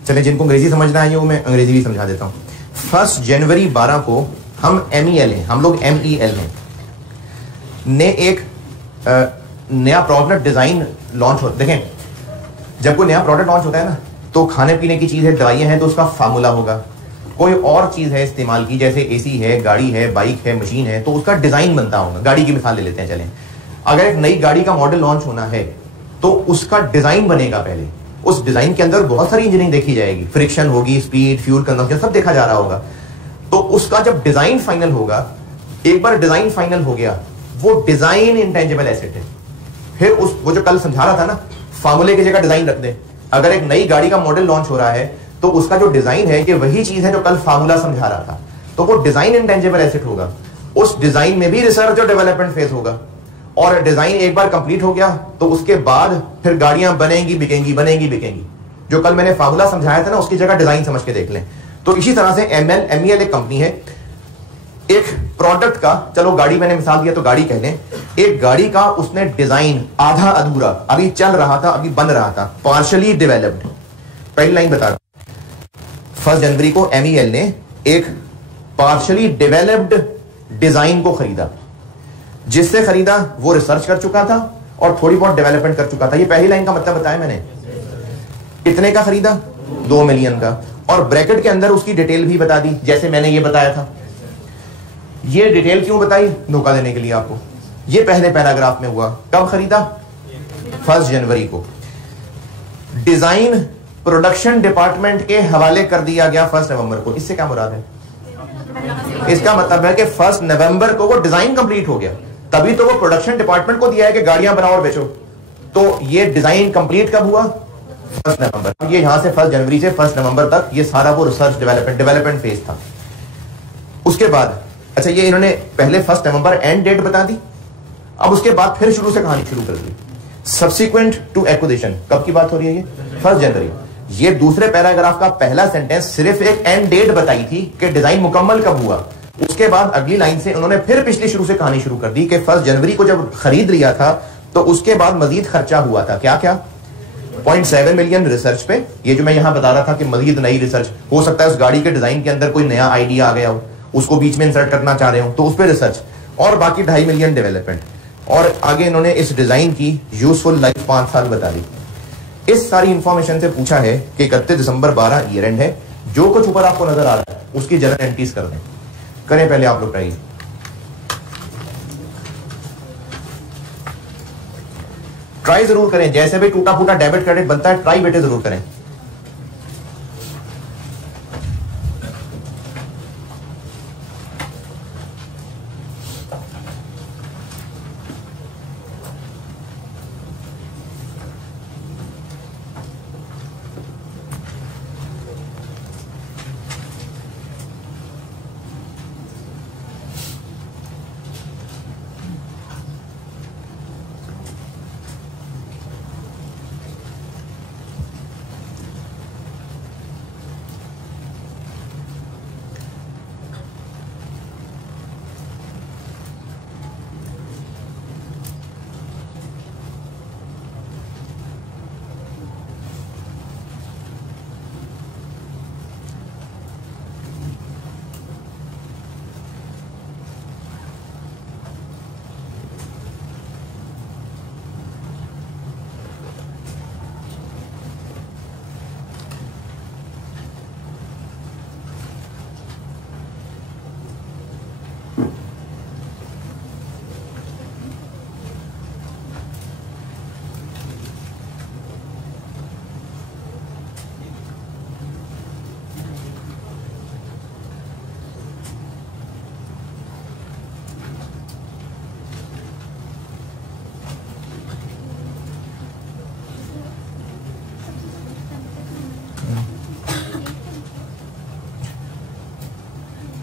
चले, जिनको अंग्रेजी समझना है वो मैं अंग्रेजी भी समझा देता हूँ। 1 जनवरी 12 को हम MEL हैं, हम लोग MEL हैं, ने एक नया प्रोडक्ट डिजाइन लॉन्च हो। देखें, जब कोई नया प्रोडक्ट लॉन्च होता है ना, तो खाने पीने की चीज है, दवाइयां हैं, तो उसका फार्मूला होगा। कोई और चीज है इस्तेमाल की, जैसे AC है, गाड़ी है, बाइक है, मशीन है, तो उसका डिजाइन बनता होगा। गाड़ी की मिसाल ले लेते हैं, चलें, अगर एक नई गाड़ी का मॉडल लॉन्च होना है तो उसका डिजाइन बनेगा पहले। उस डिजाइन के अंदर बहुत सारी इंजीनियरिंग देखी जाएगी, फ्रिक्शन होगी, स्पीड, फ्यूल कंजम्पशन, सब देखा जा रहा होगा। तो उसका जब डिजाइन फाइनल होगा, एक बार डिजाइन फाइनल हो गया, वो डिजाइन इंटेंजिबल एसेट है। फिर वो जो कल समझा रहा था ना, फार्मूले की जगह डिजाइन रख दे। अगर एक नई गाड़ी का मॉडल लॉन्च हो रहा है तो उसका जो डिजाइन है कि वही चीज है जो कल फार्मूला समझा रहा था, तो वो डिजाइन इंटेंजिबल एसेट होगा। उस डिजाइन में भी रिसर्च और डेवलपमेंट फेज होगा, और डिजाइन एक बार कंप्लीट हो गया तो उसके बाद फिर गाड़ियां बनेंगी, बिकेंगी, बनेंगी, बिकेंगी। जो कल मैंने फार्मूला समझाया था ना, उसकी जगह डिजाइन समझ के देख लें। तो इसी तरह से MEL एक कंपनी है, एक प्रोडक्ट का, चलो गाड़ी मैंने मिसाल दिया तो गाड़ी कह लें, एक गाड़ी का उसने डिजाइन आधा अधूरा, अभी चल रहा था, अभी बन रहा था, पार्शली डेवलप्ड। पहली लाइन बता, 1 जनवरी को MEL ने एक पार्शली डेवलप्ड डिजाइन को खरीदा। जिससे खरीदा वो रिसर्च कर चुका था और थोड़ी बहुत डेवलपमेंट कर चुका था। ये पहली लाइन का मतलब बताया मैंने। कितने का खरीदा? 2 मिलियन का। और ब्रैकेट के अंदर उसकी डिटेल भी बता दी, जैसे मैंने ये बताया था। ये डिटेल क्यों बताई? धोखा देने के लिए आपको। ये पहले पैराग्राफ में हुआ। कब खरीदा? 1 जनवरी को। डिजाइन प्रोडक्शन डिपार्टमेंट के हवाले कर दिया गया 1 नवंबर को। इससे क्या मुराद है? इसका मतलब है कि 1 नवंबर को वो डिजाइन कंप्लीट हो गया, तभी तो वो प्रोडक्शन डिपार्टमेंट को दिया है कि गाड़ियां बनाओ और बेचो। तो ये डिजाइन कंप्लीट कब हुआ? 1 नवंबर। ये यहां से 1 जनवरी से 1 नवंबर तक ये सारा वो रिसर्च डेवलपमेंट फेज था। उसके बाद अच्छा, ये इन्होंने पहले 1 नवंबर एंड डेट बता दी, अब उसके बाद फिर शुरू से कहानी शुरू कर दी। सब्सिक्वेंट टू एक्विजिशन, कब की बात हो रही है? ये 1 जनवरी। ये दूसरे पैराग्राफ का पहला सेंटेंस सिर्फ एक एंड डेट बताई थी कि डिजाइन मुकम्मल कब हुआ। उसके बाद अगली लाइन से उन्होंने फिर पिछली शुरू से कहानी शुरू कर दी कि 1 जनवरी को जब खरीद लिया था तो उसके बाद मजीद खर्चा हुआ था। क्या क्या? 0.7 मिलियन रिसर्च पे, ये जो मैं यहां बता रहा था कि मजीद नई रिसर्च हो सकता है, उस गाड़ी के डिजाइन के अंदर कोई नया आइडिया आ गया हो, उसको बीच में इंसर्ट करना चाह रहे हो तो उस पर रिसर्च, और बाकी 2.5 मिलियन डेवलपमेंट। और आगे इन्होंने इस डिजाइन की यूजफुल लाइफ 5 साल बता दी। इस सारी इंफॉर्मेशन से पूछा है कि 31 दिसंबर 12 ईयर एंड है। जो कुछ ऊपर आपको नजर आ रहा है उसकी जर्नल एंट्रीज कर दें। करें पहले आप लोग ट्राई, जरूर करें। जैसे भी टूटा फूटा डेबिट क्रेडिट बनता है, ट्राई बेटे जरूर करें।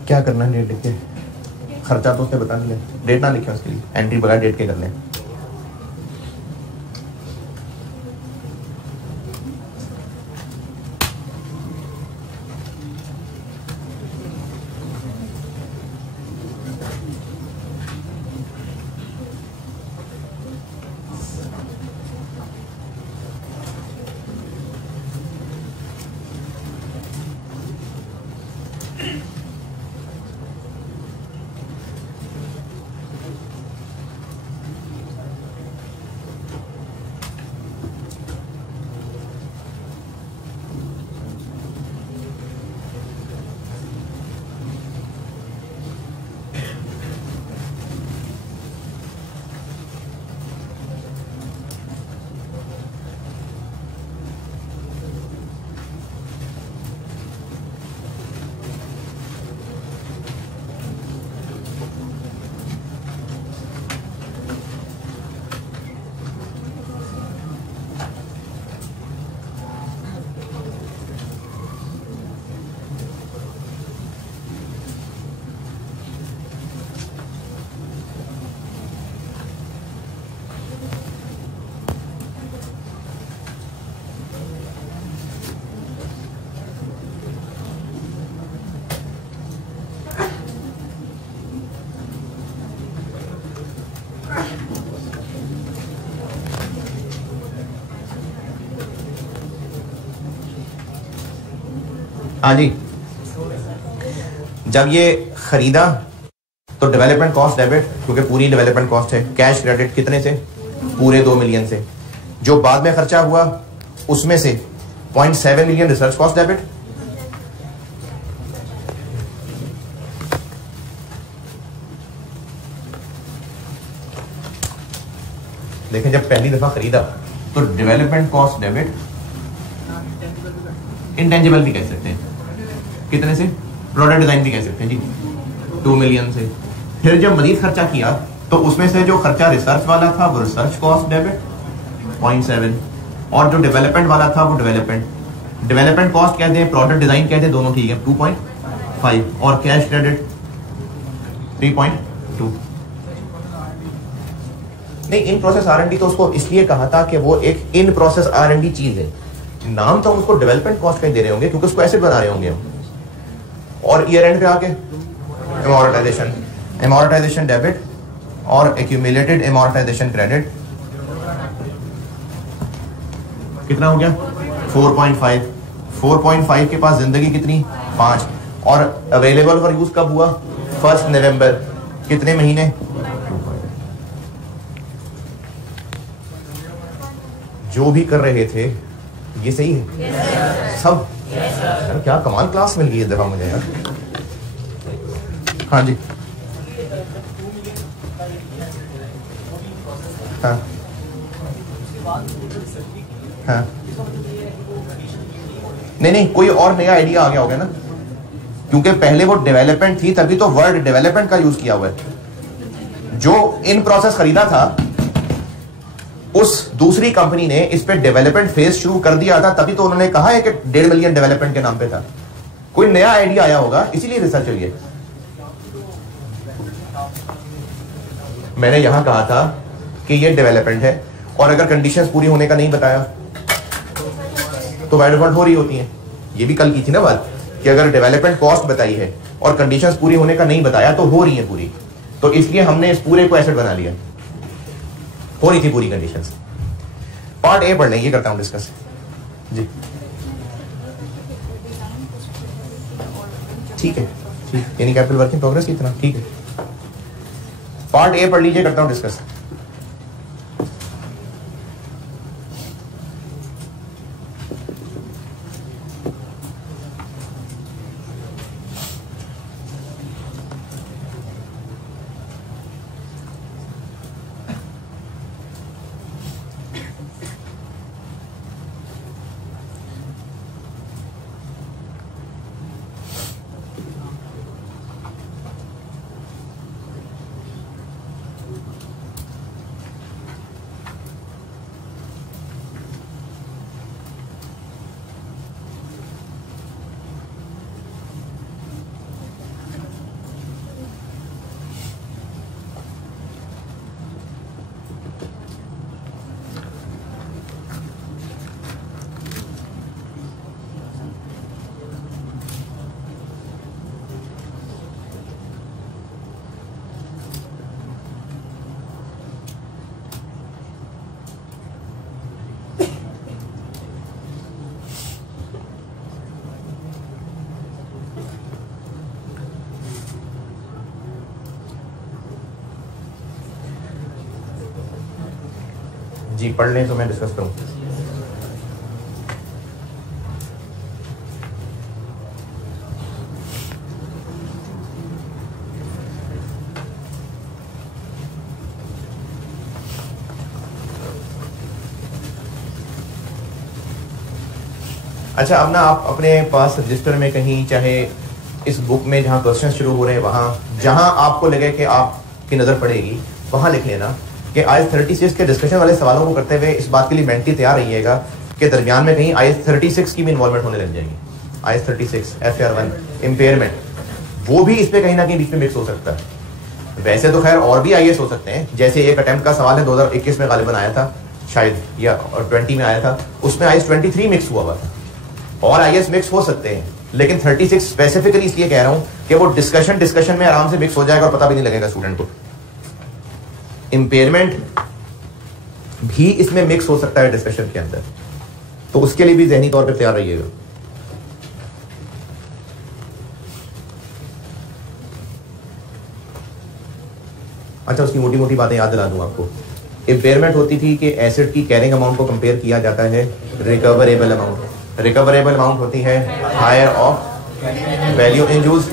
क्या करना है? डेट लिख के, खर्चा तो उसने बता दिया, डेट ना लिखे उसके लिए, एंट्री बगैर डेट के कर लें। हाँ जी, जब ये खरीदा तो डेवलपमेंट कॉस्ट डेबिट, क्योंकि पूरी डेवलपमेंट कॉस्ट है। कैश क्रेडिट कितने से? पूरे 2 मिलियन से। जो बाद में खर्चा हुआ उसमें से 0.7 मिलियन रिसर्च कॉस्ट डेबिट। देखें, जब पहली दफा खरीदा तो डेवलपमेंट कॉस्ट डेबिट, इंटेंजिबल भी कह सकते हैं, कितने से? प्रोडक्ट डिजाइन भी कह सकते हैं जी, 2 मिलियन से। फिर जब मजीद खर्चा किया तो उसमें से जो खर्चा रिसर्च वाला था वो रिसर्च कॉस्ट डेबिट 0.7, और जो डेवलपमेंट वाला था वो डेवलपमेंट कॉस्ट कहते हैं, प्रोडक्ट डिजाइन कहते हैं, दोनों ठीक है, 2.5, और कैश क्रेडिट 3.2। नहीं, इन प्रोसेस R&D तो उसको इसलिए कहा था कि वो एक इन प्रोसेस R&D चीज है। नाम तो हम उसको डेवलपमेंट कॉस्ट का ही दे रहे होंगे क्योंकि उसको एसेट बना रहे होंगे हम। और ईयर एंड पे आके एमोर्टाइजेशन डेबिट और एक्यूमुलेटेड एमोर्टाइजेशन क्रेडिट कितना हो गया? 4.5। 4.5 के पास जिंदगी कितनी? 5। और अवेलेबल फॉर यूज कब हुआ? 1 नवंबर। कितने महीने? जो भी कर रहे थे ये सही है सब? यार क्या कमाल क्लास मिल गई इस दफा मुझे यार। हाँ जी, हाँ हाँ, नहीं, कोई और नया आइडिया आ गया होगा ना, क्योंकि पहले वो डेवलपमेंट थी तभी तो वर्ड डेवलपमेंट का यूज किया हुआ है। जो इन प्रोसेस खरीदा था उस दूसरी कंपनी ने इस पे डेवलपमेंट फेज शुरू कर दिया था, तभी तो उन्होंने कहा है कि 1.5 मिलियन डेवलपमेंट के नाम पे था। कोई नया आइडिया आया होगा, इसीलिए रिसर्च हुई है। मैंने यहां कहा था कि ये डेवलपमेंट है, और अगर कंडीशंस पूरी होने का नहीं बताया तो बाय डिफॉल्ट हो रही होती हैं। ये भी कल की थी ना बात कि अगर डेवलपमेंट कॉस्ट बताई है और कंडीशंस पूरी होने का नहीं बताया तो हो रही है पूरी, तो इसलिए हमने इस पूरे को एसेट बना लिया। हो रही थी पूरी कंडीशंस। पार्ट ए पढ़ लें, ये करता हूं डिस्कस जी। ठीक है, ठीक, यानी कैपिटल वर्क इन प्रोग्रेस कितना? ठीक है, पार्ट ए पढ़ लीजिए, करता हूं डिस्कस। जी पढ़ लें तो मैं डिस्कस करूं। अच्छा, अब ना आप अपने पास रजिस्टर में कहीं, चाहे इस बुक में जहाँ क्वेश्चन शुरू हो रहे हैं वहाँ, जहाँ आपको लगे कि आपकी नज़र पड़ेगी वहाँ लिख लेना कि IS 36 के डिस्कशन वाले सवालों को करते हुए इस बात के लिए मेंटली तैयार रहिएगा कि दरमियान में कहीं IS 36 की भी इन्वॉल्वमेंट होने लग जाएगी। IS 36 FR1 इम्पेयरमेंट, वो भी इस पर कहीं ना कहीं बीच में मिक्स हो सकता है। वैसे तो खैर और भी IS हो सकते हैं, जैसे एक अटेम्प्ट का सवाल है 2021 में गालिबन आया था शायद, या 20 में आया था, उसमें IS 23 मिक्स हुआ था, और IS मिक्स हो सकते हैं, लेकिन 36 स्पेसिफिकली इसलिए कह रहा हूं कि वो डिस्कशन में आराम से मिक्स हो जाएगा और पता भी नहीं लगेगा स्टूडेंट को। इम्पेयरमेंट भी इसमें मिक्स हो सकता है डिस्कशन के अंदर, तो उसके लिए भी ज़हनी तौर पे तैयार रहिएगा। अच्छा उसकी मोटी मोटी बातें याद दिला दूं आपको। इम्पेयरमेंट होती थी कि एसेट की कैरिंग अमाउंट को कंपेयर किया जाता है रिकवरेबल अमाउंट। रिकवरेबल अमाउंट होती है higher of value in use.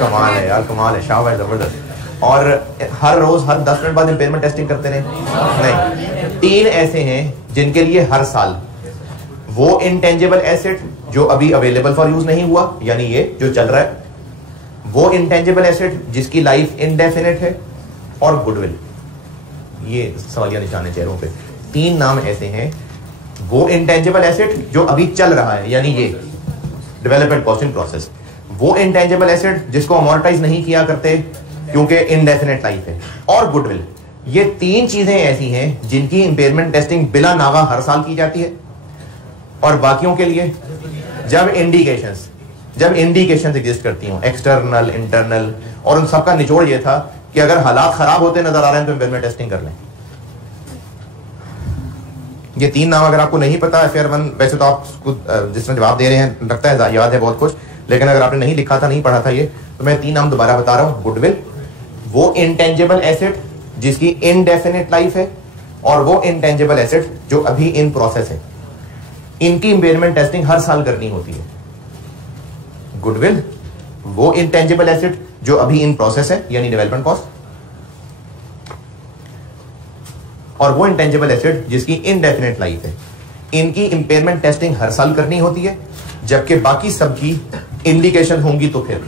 कमाल है यार, कमाल है, शाबाश, जबरदस्त। और हर रोज हर 10 मिनट बाद इम्पेयरमेंट टेस्टिंग करते रहे? नहीं। 3 ऐसे हैं जिनके लिए हर साल वो इंटेंजिबल एसेट जो अभी अवेलेबल फॉर यूज नहीं हुआ, यानी ये जो चल रहा है, वो इंटेंजिबल एसेट जिसकी लाइफ इनडेफिनिट है, और गुडविल। ये सवालिया निशान है चेहरों पे। 3 नाम ऐसे हैं, वो इंटेंजिबल एसेट जो अभी चल रहा है, यानी ये डेवलपमेंट कॉस्ट इन प्रोसेस, वो इंटेंजिबल एसेट जिसको अमोर्टाइज नहीं किया करते क्योंकि इनडेफिनिट लाइफ है, और गुडविल। ये 3 चीजें ऐसी हैं जिनकी इंपेयरमेंट टेस्टिंग बिला नागा हर साल की जाती है। और बाकियों के लिए जब इंडिकेशंस एग्जिस्ट करती हूं, एक्सटर्नल, इंटरनल, और उन सबका निचोड़ ये था कि अगर हालात खराब होते नजर आ रहे हैं तो इंपेयरमेंट टेस्टिंग कर लें। ये 3 नाम अगर आपको नहीं पता, FR1 वैसे तो आप जिस तरह जवाब दे रहे हैं लगता है याद है बहुत कुछ, लेकिन अगर आपने नहीं लिखा था, नहीं पढ़ा था ये, तो मैं 3 नाम दोबारा बता रहा हूं। गुडविल, वो इंटेंजिबल एसेट जिसकी इनडेफिनिट लाइफ है, और वो इंटेंजिबल एसेट जो अभी इन प्रोसेस है। इनकी इंपेयरमेंट टेस्टिंग हर साल करनी होती है। गुडविल, वो इंटेंजिबल एसेट जो अभी इन प्रोसेस है, यानी डेवलपमेंट कॉस्ट, और वो इंटेंजिबल एसेट जिसकी इनडेफिनिट लाइफ है। इनकी इंपेयरमेंट टेस्टिंग हर साल करनी होती है, जबकि बाकी सबकी इंडिकेशन होंगी तो फिर।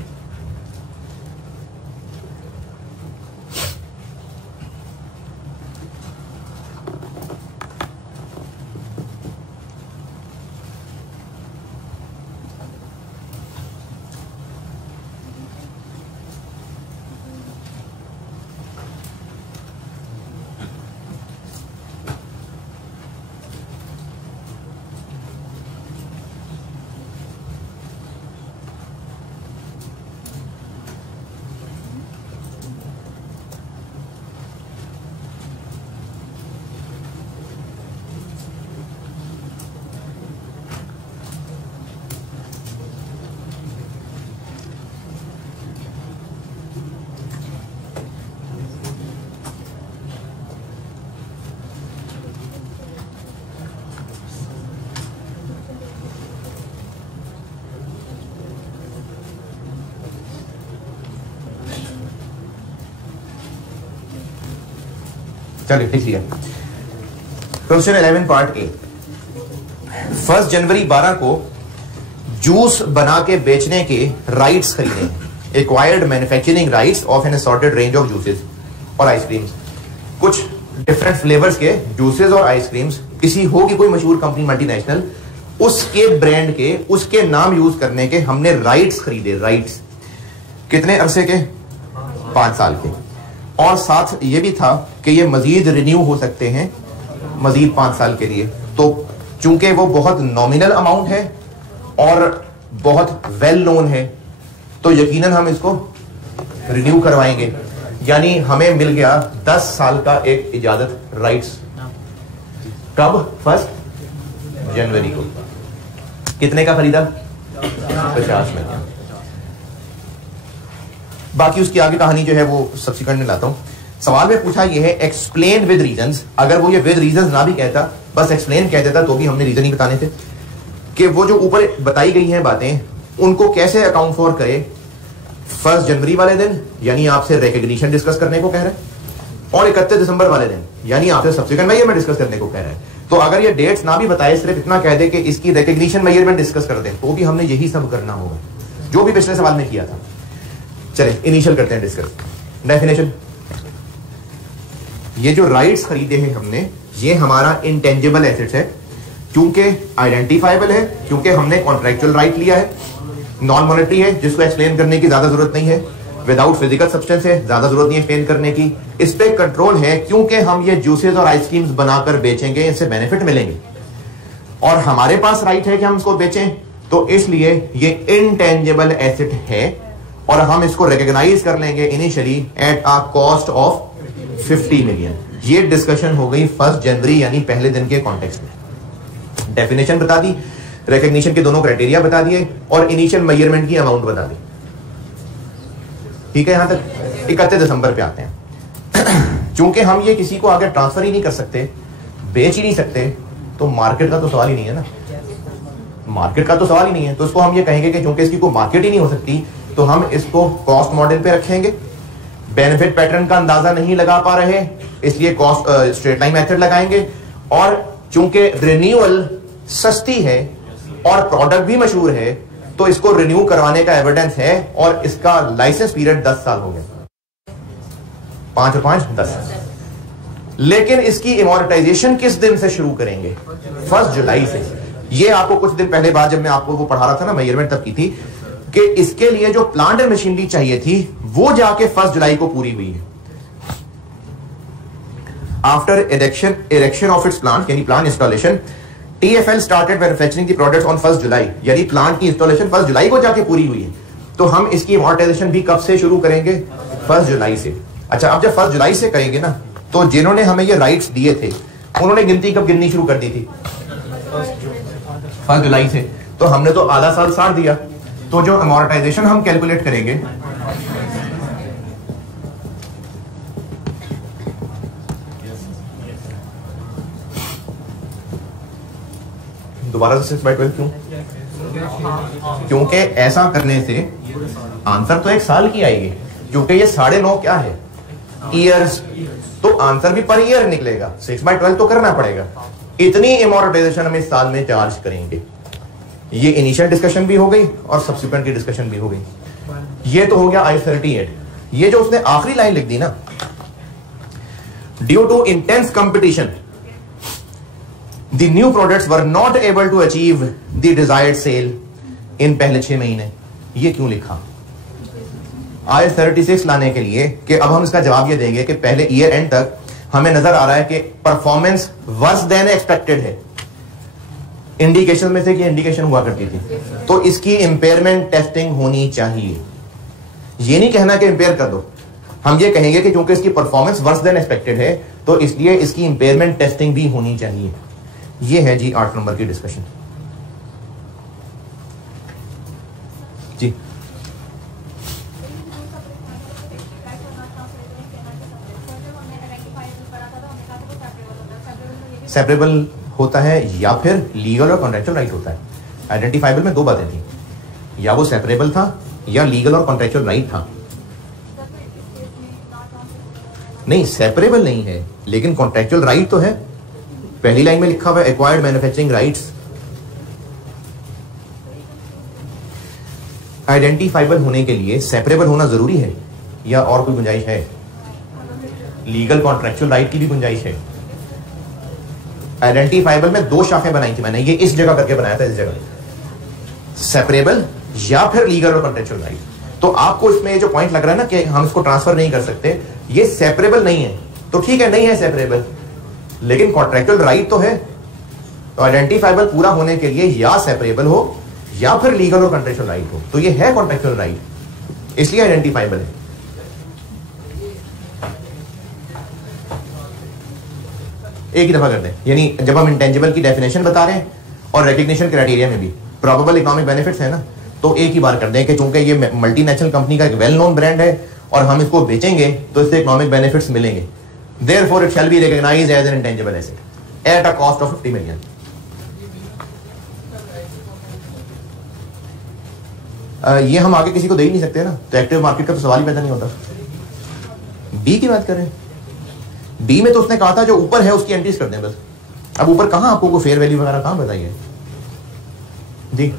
चलिए ठीक है। Question 11 part A. 1 जनवरी 12 को जूस बना के बेचने के राइट्स खरीदे हैं। Acquired manufacturing rights of an assorted range of juices और आइसक्रीम्स। कुछ डिफरेंट फ्लेवर्स के जूसेस और आइसक्रीम्स किसी होगी कोई मशहूर कंपनी मल्टीनेशनल, उसके ब्रांड के, उसके नाम यूज करने के हमने राइट्स खरीदे। राइट्स कितने अरसे के? 5 साल के। और साथ ये भी था कि ये मजीद रिन्यू हो सकते हैं मजीद 5 साल के लिए। तो चूंकि वो बहुत नॉमिनल अमाउंट है और बहुत वेल नोन है, तो यकीनन हम इसको रिन्यू करवाएंगे। यानी हमें मिल गया 10 साल का एक इजाजत राइट्स। कब? 1 जनवरी को। कितने का खरीदा? 50 में। बाकी उसकी आगे कहानी जो है वो सब्सिक्वेंट में लाता हूं। सवाल में पूछा ये है एक्सप्लेन विद रीजंस। अगर वो ये विद रीजंस ना भी कहता, बस एक्सप्लेन कह देता, तो भी हमने रीजन ही बताने थे कि वो जो ऊपर बताई गई हैं बातें, उनको कैसे अकाउंट फॉर करे 1 जनवरी वाले दिन, यानी आपसे रिकॉग्निशन डिस्कस करने को कह रहा है, और 31 दिसंबर वाले दिन, यानी आपसे सब्सिक्वेंट मेजरमेंट डिस्कस करने को कह रहा है। तो अगर ये डेट्स ना भी बताए, सिर्फ इतना कह दे कि इसकी रिकॉग्निशन मेजरमेंट डिस्कस कर दें, तो भी हमने यही सब करना होगा जो भी पिछले सवाल में किया था। चले इनिशियल करते हैं डिस्कस। डेफिनेशन, ये जो राइट्स खरीदे हैं हमने, ये हमारा इंटेंजिबल एसेट्स है, क्योंकि आइडेंटिफाइबल है, क्योंकि हमने कॉन्ट्रैक्चुअल राइट लिया है, नॉन मॉनेटरी है जिसको एक्सप्लेन करने की ज्यादा जरूरत नहीं है, विदाउट फिजिकल सब्सटेंस है, ज्यादा जरूरत नहीं एक्सप्लेन करने की, इस पे कंट्रोल है क्योंकि हम ये जूसेस और आइसक्रीम्स बनाकर बेचेंगे, इनसे बेनिफिट मिलेंगे और हमारे पास राइट है कि हम इसको बेचें, तो इसलिए ये इंटेंजिबल एसेट है और हम इसको रिकॉग्नाइज कर लेंगे initially at a cost of 50 million. ये डिस्कशन हो गई 1 जनवरी यानी पहले दिन के कॉन्टेक्स्ट में। डेफिनेशन बता दी, रिकॉग्निशन के दोनों क्राइटेरिया बता दिए और इनिशियल मेजरमेंट की अमाउंट बता दी। ठीक है, यहां तक 31 दिसंबर पे आते हैं। चूंकि हम ये किसी को आगे ट्रांसफर ही नहीं कर सकते, बेच ही नहीं सकते, तो मार्केट का तो सवाल ही नहीं है ना, मार्केट का तो सवाल ही नहीं है। तो इसको हम ये कहेंगे कि चूंकि इसकी कोई मार्केट ही नहीं हो सकती, तो हम इसको कॉस्ट मॉडल पे रखेंगे। बेनिफिट पैटर्न का अंदाजा नहीं लगा पा रहे, इसलिए कॉस्ट स्ट्रेट लाइन मेथड लगाएंगे। और चूंकि रिन्यूअल सस्ती है और प्रोडक्ट भी मशहूर है, तो इसको रिन्यू करवाने का एविडेंस है, और इसका लाइसेंस पीरियड 10 साल हो गया, 5 और 5 10। लेकिन इसकी इमोर्टाइजेशन किस दिन से शुरू करेंगे? 1 जुलाई से। ये आपको कुछ दिन पहले बाद जब मैं आपको वो पढ़ा रहा था ना, मेजरमेंट तब की थी कि इसके लिए जो प्लांट एंड मशीनरी चाहिए थी वो जाके 1 जुलाई को पूरी हुई है। After erection of its plant यानी plant installation, TFL started manufacturing the products on 1 July, यानी प्लांट की इंस्टॉलेशन 1 जुलाई को जाके पूरी हुई है। तो हम इसकी अमोर्टाइजेशन भी कब से शुरू करेंगे? 1 जुलाई से। अच्छा, अब जब 1 जुलाई से करेंगे ना, तो जिन्होंने हमें ये राइट्स दिए थे उन्होंने गिनती कब गिननी शुरू कर दी थी? 1 जुलाई से। तो हमने तो आधा साल साड़ दिया। तो जो अमोर्टाइजेशन हम कैलकुलेट करेंगे, दोबारा से 6/12 क्यों? क्योंकि ऐसा करने से आंसर तो 1 साल की आएगी, क्योंकि ये 9.5 क्या है? ईयर्स। तो आंसर भी पर ईयर निकलेगा, 6/12 तो करना पड़ेगा। इतनी अमोर्टाइजेशन हम इस साल में चार्ज करेंगे। ये इनिशियल डिस्कशन भी हो गई और सब्सिक्वेंट की डिस्कशन भी हो गई। ये तो हो गया I-38। ये जो उसने आखिरी लाइन लिख दी ना, due to intense competition the new products were not able to achieve the desired sale in पहले 6 महीने। ये क्यों लिखा? I-36 लाने के लिए कि अब हम इसका जवाब ये देंगे कि पहले ईयर एंड तक हमें नजर आ रहा है कि परफॉर्मेंस वर्स देन एक्सपेक्टेड है। इंडिकेशन में से कि इंडिकेशन हुआ करती थी, तो इसकी इंपेयरमेंट टेस्टिंग होनी चाहिए। ये नहीं कहना कि इंपेयर कर दो, हम ये कहेंगे कि क्योंकि इसकी परफॉर्मेंस वर्स देन एक्सपेक्टेड है, तो इसलिए इसकी इंपेयरमेंट टेस्टिंग भी होनी चाहिए। ये है जी 8 नंबर की डिस्कशन जी। सेपरेबल होता है या फिर लीगल और कॉन्ट्रेक्चुअल राइट होता है। आइडेंटिफाइबल में 2 बातें थी, या वो सेपरेबल था या लीगल और कॉन्ट्रेक्चुअल राइट था। नहीं, सेपरेबल नहीं है, लेकिन कॉन्ट्रेक्चुअल राइट तो है। पहली लाइन में लिखा हुआ है एक्वायर्ड मैन्युफैक्चरिंग राइट्स। आइडेंटिफाइबल होने के लिए सेपरेबल होना जरूरी है या और कोई गुंजाइश है? लीगल कॉन्ट्रेक्चुअल राइट की भी गुंजाइश है। आइडेंटिफाइबल में 2 शाखें बनाई थी मैंने, ये इस जगह करके बनाया था, इस जगह सेपरेबल या फिर लीगल और कॉन्ट्रेक्चुअल राइट। तो आपको इसमें जो पॉइंट लग रहा है ना कि हम इसको ट्रांसफर नहीं कर सकते, ये सेपरेबल नहीं है, तो ठीक है, नहीं है सेपरेबल, लेकिन कॉन्ट्रेक्चुअल राइट तो है। तो आइडेंटिफाइबल पूरा होने के लिए या सेपरेबल हो या फिर लीगल और कॉन्ट्रेक्चुअल राइट हो, तो ये है कॉन्ट्रेक्चुअल राइट, इसलिए आइडेंटिफाइबल है। एक ही दफा कर दें, यानी जब हम इंटेंजिबल की डेफिनेशन बता रहे हैं और रिकग्निशन क्राइटेरिया में भी प्रोबेबल इकोनॉमिक बेनिफिट्स है ना, तो एक ही बार कर दें कि चूंकि ये मल्टीनेशनल कंपनी का एक वेल नोन ब्रांड है और हम इसको बेचेंगे तो इससे इकोनॉमिक बेनिफिट्स मिलेंगे। Therefore, it shall be recognized as an intangible asset at a cost of 50 million. ये हम आगे किसी को दे ही नहीं सकते ना, तो एक्टिव मार्केट का तो सवाल ही पैदा नहीं होता। बी की बात करें, बी में तो उसने कहा था जो ऊपर है उसकी एंट्रीज कर दें बस। अब ऊपर कहां आपको कोई फेयर वैल्यू वगैरह कहां बताइए जी।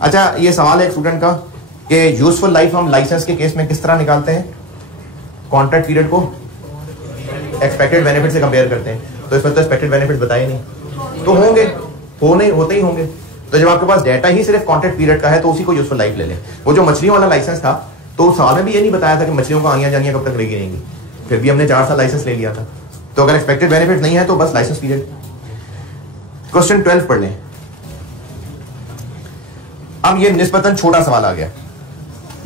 अच्छा, ये सवाल है एक स्टूडेंट का कि यूजफुल लाइफ हम लाइसेंस के केस में किस तरह निकालते हैं? कॉन्ट्रैक्ट पीरियड को एक्सपेक्टेड बेनिफिट से कंपेयर करते हैं, तो इसमें तो एक्सपेक्टेड बेनिफिट बताए नहीं, तो होंगे, होते ही होंगे। तो जब आपके पास डाटा ही सिर्फ कॉन्ट्रैक्ट पीरियड का है तो उसी को यूजफुल लाइफ ले लें। वो जो मछलियों वाला लाइसेंस था, तो सवाल में भी ये नहीं बताया था कि मछलियों का आनिया जानिया कब तक रहेगी रहेंगी, फिर भी हमने 4 साल लाइसेंस ले लिया था। तो अगर एक्सपेक्टेड बेनिफिट नहीं है तो बस लाइसेंस पीरियड। क्वेश्चन 12 पढ़ लें। अब ये निस्बतन छोटा सवाल आ गया,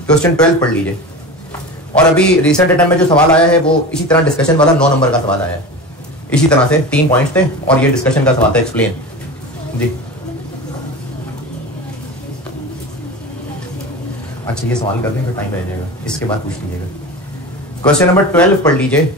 क्वेश्चन 12 पढ़ लीजिए। और अभी रिसेंट अटेम्प्ट में जो सवाल आया है वो इसी तरह डिस्कशन वाला 9 नंबर का सवाल आया है, इसी तरह से 3 पॉइंट्स थे और ये डिस्कशन का सवाल था, एक्सप्लेन जी। अच्छा ये सवाल कर दें फिर टाइम रह जाएगा, इसके बाद पूछ लीजिएगा। क्वेश्चन नंबर 12 पढ़ लीजिए।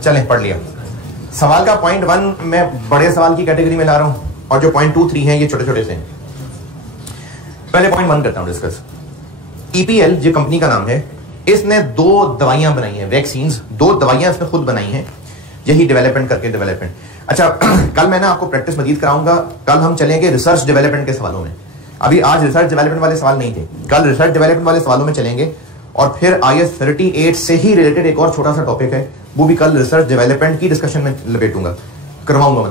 चलें पढ़ लिया। सवाल का पॉइंट 1 मैं बड़े सवाल की कैटेगरी में ला रहा हूं और जो पॉइंट 2, 3 हैं ये छोटे छोटे से हैं। पहले पॉइंट 1 करता हूं डिस्कस। ईपीएल जो कंपनी का नाम है, इसने 2 दवाइयां बनाई हैं, वैक्सीन्स, 2 दवाइयां इसने खुद बनाई हैं, यही डेवलपमेंट करके डेवलपमेंट। अच्छा कल मैं ना आपको प्रैक्टिस मजीद कराऊंगा, कल हम चलेंगे रिसर्च डेवलपमेंट के सवालों में। अभी आज रिसर्च डेवलपमेंट वाले सवाल नहीं थे, कल रिसर्च डेवलपमेंट वाले सवालों में चलेंगे। और फिर IS 38 से ही रिलेटेड एक और छोटा सा टॉपिक है, वो भी कल रिसर्च डेवलपमेंट की डिस्कशन में लपेटूंगा, करवाऊंगा।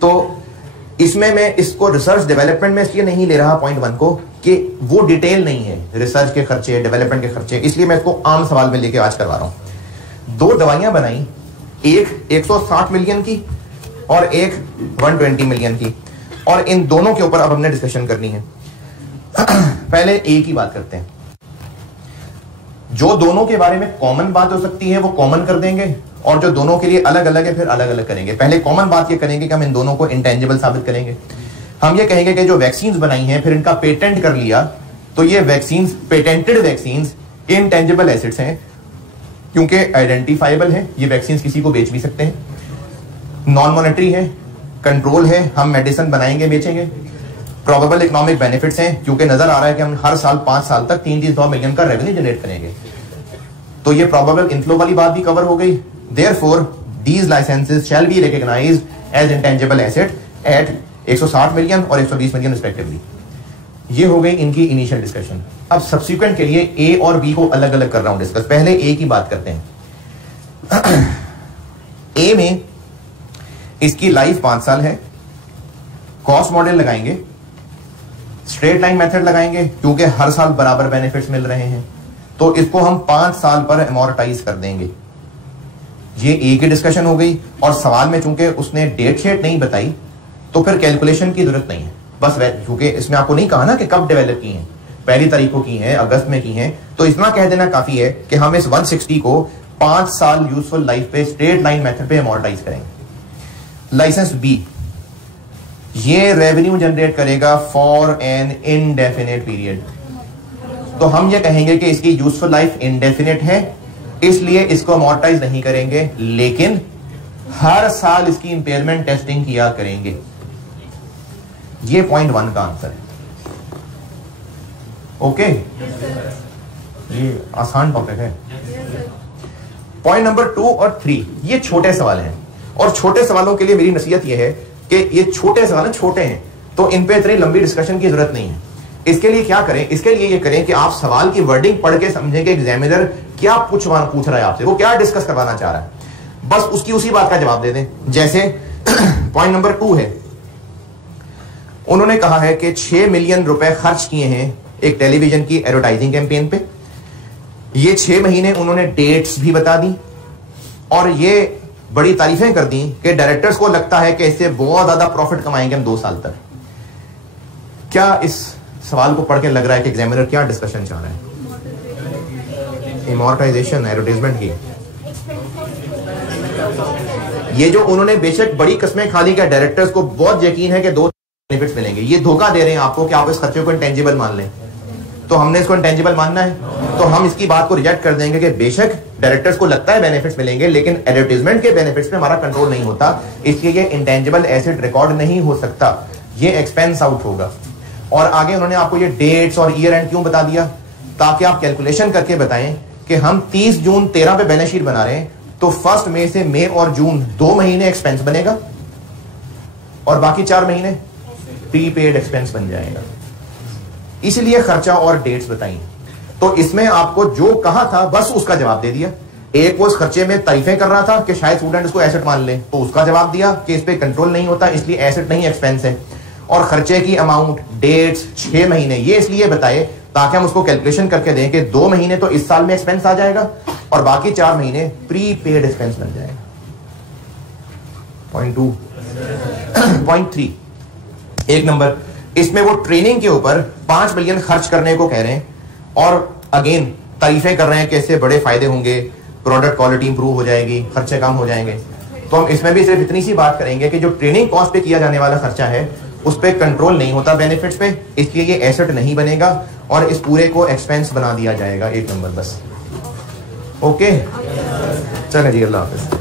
तो इसमें मैं इसको रिसर्च डेवलपमेंट में इसलिए नहीं ले रहा पॉइंट 1 को कि वो डिटेल नहीं है, रिसर्च के खर्चे, डेवलपमेंट के खर्चे, इसलिए मैं इसको आम सवाल में लेके आज करवा रहा हूं। 2 दवाइयां बनाई, एक 160 मिलियन की और एक 120 मिलियन की, और इन दोनों के ऊपर अब हमने डिस्कशन करनी है। पहले ए की बात करते हैं। जो दोनों के बारे में कॉमन बात हो सकती है वो कॉमन कर देंगे, और जो दोनों के लिए अलग अलग है फिर अलग अलग करेंगे। पहले कॉमन बात ये करेंगे कि हम इन दोनों को इंटेंजिबल साबित करेंगे। हम ये कहेंगे कि जो वैक्सीन्स बनाई हैं फिर इनका पेटेंट कर लिया, तो ये vaccines, patented vaccines intangible assets हैं, क्योंकि आइडेंटिफाइबल है, ये वैक्सीन्स किसी को बेच भी सकते हैं, नॉन मॉनेटरी है, कंट्रोल है, हम मेडिसिन बनाएंगे बेचेंगे, प्रोबेबल इकोनॉमिक बेनिफिट्स हैं, क्योंकि नजर आ रहा है कि हम हर साल 5 साल तक 300 मिलियन का रेवेन्यू जनरेट करेंगे, तो ये प्रोबेबल इनफ्लो वाली बात भी कवर हो गई। Therefore, these licenses shall be recognized as intangible asset at 160 million और 120 मिलियन रिस्पेक्टिवली। ये हो गई इनकी इनिशियल डिस्कशन। अब सब्सिक्वेंट के लिए ए और बी को अलग अलग कर रहा हूं डिस्कस। पहले ए की बात करते हैं। ए में इसकी लाइफ 5 साल है, कॉस्ट मॉडल लगाएंगे, स्ट्रेट लाइन मेथड लगाएंगे, क्योंकि हर साल बराबर बेनिफिट्स मिल रहे हैं, तो इसको हम 5 साल पर अमोर्टाइज कर देंगे। ये ए की डिस्कशन हो गई। और सवाल में चूंकि उसने डेट शेट नहीं बताई, तो फिर कैलकुलेशन की जरूरत नहीं है, बस क्योंकि इसमें आपको नहीं कहा ना कि कब डेवलप की हैं, पहली तारीख को की हैं, अगस्त में की हैं, तो इतना कह देना काफी है कि हम इस 160 को 5 साल यूजफुल लाइफ पे स्ट्रेट लाइन मेथड पे अमोर्टाइज करेंगे। लाइसेंस बी, ये रेवेन्यू जनरेट करेगा फॉर एन इनडेफिनेट पीरियड, तो हम ये कहेंगे कि इसकी यूजफुल लाइफ इनडेफिनेट है, इसलिए इसको अमोर्टाइज नहीं करेंगे, लेकिन हर साल इसकी इंपेयरमेंट टेस्टिंग किया करेंगे। ये पॉइंट 1 का आंसर है। ओके, ये आसान टॉपिक है। पॉइंट नंबर 2 और 3 ये छोटे सवाल हैं, और छोटे सवालों के लिए मेरी नसीहत ये है कि ये छोटे सवाल छोटे हैं तो इन पे इतनी लंबी डिस्कशन की जरूरत नहीं है। इसके लिए क्या करें, इसके लिए ये करें कि आप सवाल की वर्डिंग पढ़ के समझें कि एग्जामिनर क्या पूछ रहा है आपसे, वो क्या डिस्कस करवाना चाह रहा है, बस उसकी उसी बात का जवाब दे दें। जैसे पॉइंट नंबर 2 है, उन्होंने कहा है कि 6 मिलियन रुपए खर्च किए हैं एक टेलीविजन की एडवर्टाइजिंग कैंपेन पे। ये 6 महीने उन्होंने डेट्स भी बता दी और ये बड़ी तारीफें कर दी कि डायरेक्टर्स को लगता है कि इससे बहुत ज्यादा प्रॉफिट कमाएंगे हम 2 साल तक। क्या इस सवाल को पढ़ के लग रहा है कि एग्जामिनर क्या डिस्कशन चाह रहा है? इमोर्टाइजेशन एडवर्टाइजमेंट की। ये जो उन्होंने बेशक बड़ी कस्में खा ली कि डायरेक्टर्स को बहुत यकीन है कि 2 बेनिफिट्स मिलेंगे, ये धोखा दे रहे हैं आपको कि आप इस खर्चे को इंटेंजिबल मान लें। तो हमने इसको इंटेंजिबल मानना है, तो हम इसकी बात को रिजेक्ट कर देंगे कि बेशक डायरेक्टर्स को लगता है बेनिफिट्स मिलेंगे, लेकिन एडवर्टाइजमेंट के बेनिफिट्स पे हमारा कंट्रोल नहीं होता, इसलिए ये इंटेंजिबल एसेट रिकॉर्ड नहीं हो सकता, ये एक्सपेंस आउट होगा। और आगे उन्होंने आपको ये डेट्स और ईयर एंड क्यों बता दिया, ताकि आप कैलकुलेशन करके बताएं कि हम 30 जून 13 पे बैलेंस शीट बना रहे हैं, तो 1 मई से मई और जून 2 महीने एक्सपेंस बनेगा और बाकी 4 महीने प्रीपेड एक्सपेंस बन जाएगा। इसलिए खर्चा और डेट्स बताई। तो इसमें आपको जो कहा था बस उसका जवाब दे दिया। एक वो इस खर्चे में तारीफें कर रहा था कि शायद स्टूडेंट इसको एसेट मान ले, तो उसका जवाब दिया कि इस पे कंट्रोल नहीं होता, इसलिए एसेट नहीं एक्सपेंस है। और खर्चे की अमाउंट, डेट्स, 6 महीने ये इसलिए बताए ताकि हम उसको कैलकुलेशन करके दें कि 2 महीने तो इस साल में एक्सपेंस आ जाएगा और बाकी 4 महीने प्रीपेड एक्सपेंस बन जाएगा। पॉइंट 2। पॉइंट 3, 1 नंबर, इसमें वो ट्रेनिंग के ऊपर 5 मिलियन खर्च करने को कह रहे हैं और अगेन तारीफें कर रहे हैं कि इससे बड़े फायदे होंगे, प्रोडक्ट क्वालिटी इंप्रूव हो जाएगी, खर्चे कम हो जाएंगे। तो हम इसमें भी सिर्फ इतनी सी बात करेंगे कि जो ट्रेनिंग कॉस्ट पे किया जाने वाला खर्चा है उस पर कंट्रोल नहीं होता बेनिफिट्स पे, इसलिए ये एसेट नहीं बनेगा और इस पूरे को एक्सपेंस बना दिया जाएगा। 1 नंबर बस। ओके, चलें जी, अल्लाह हाफिज।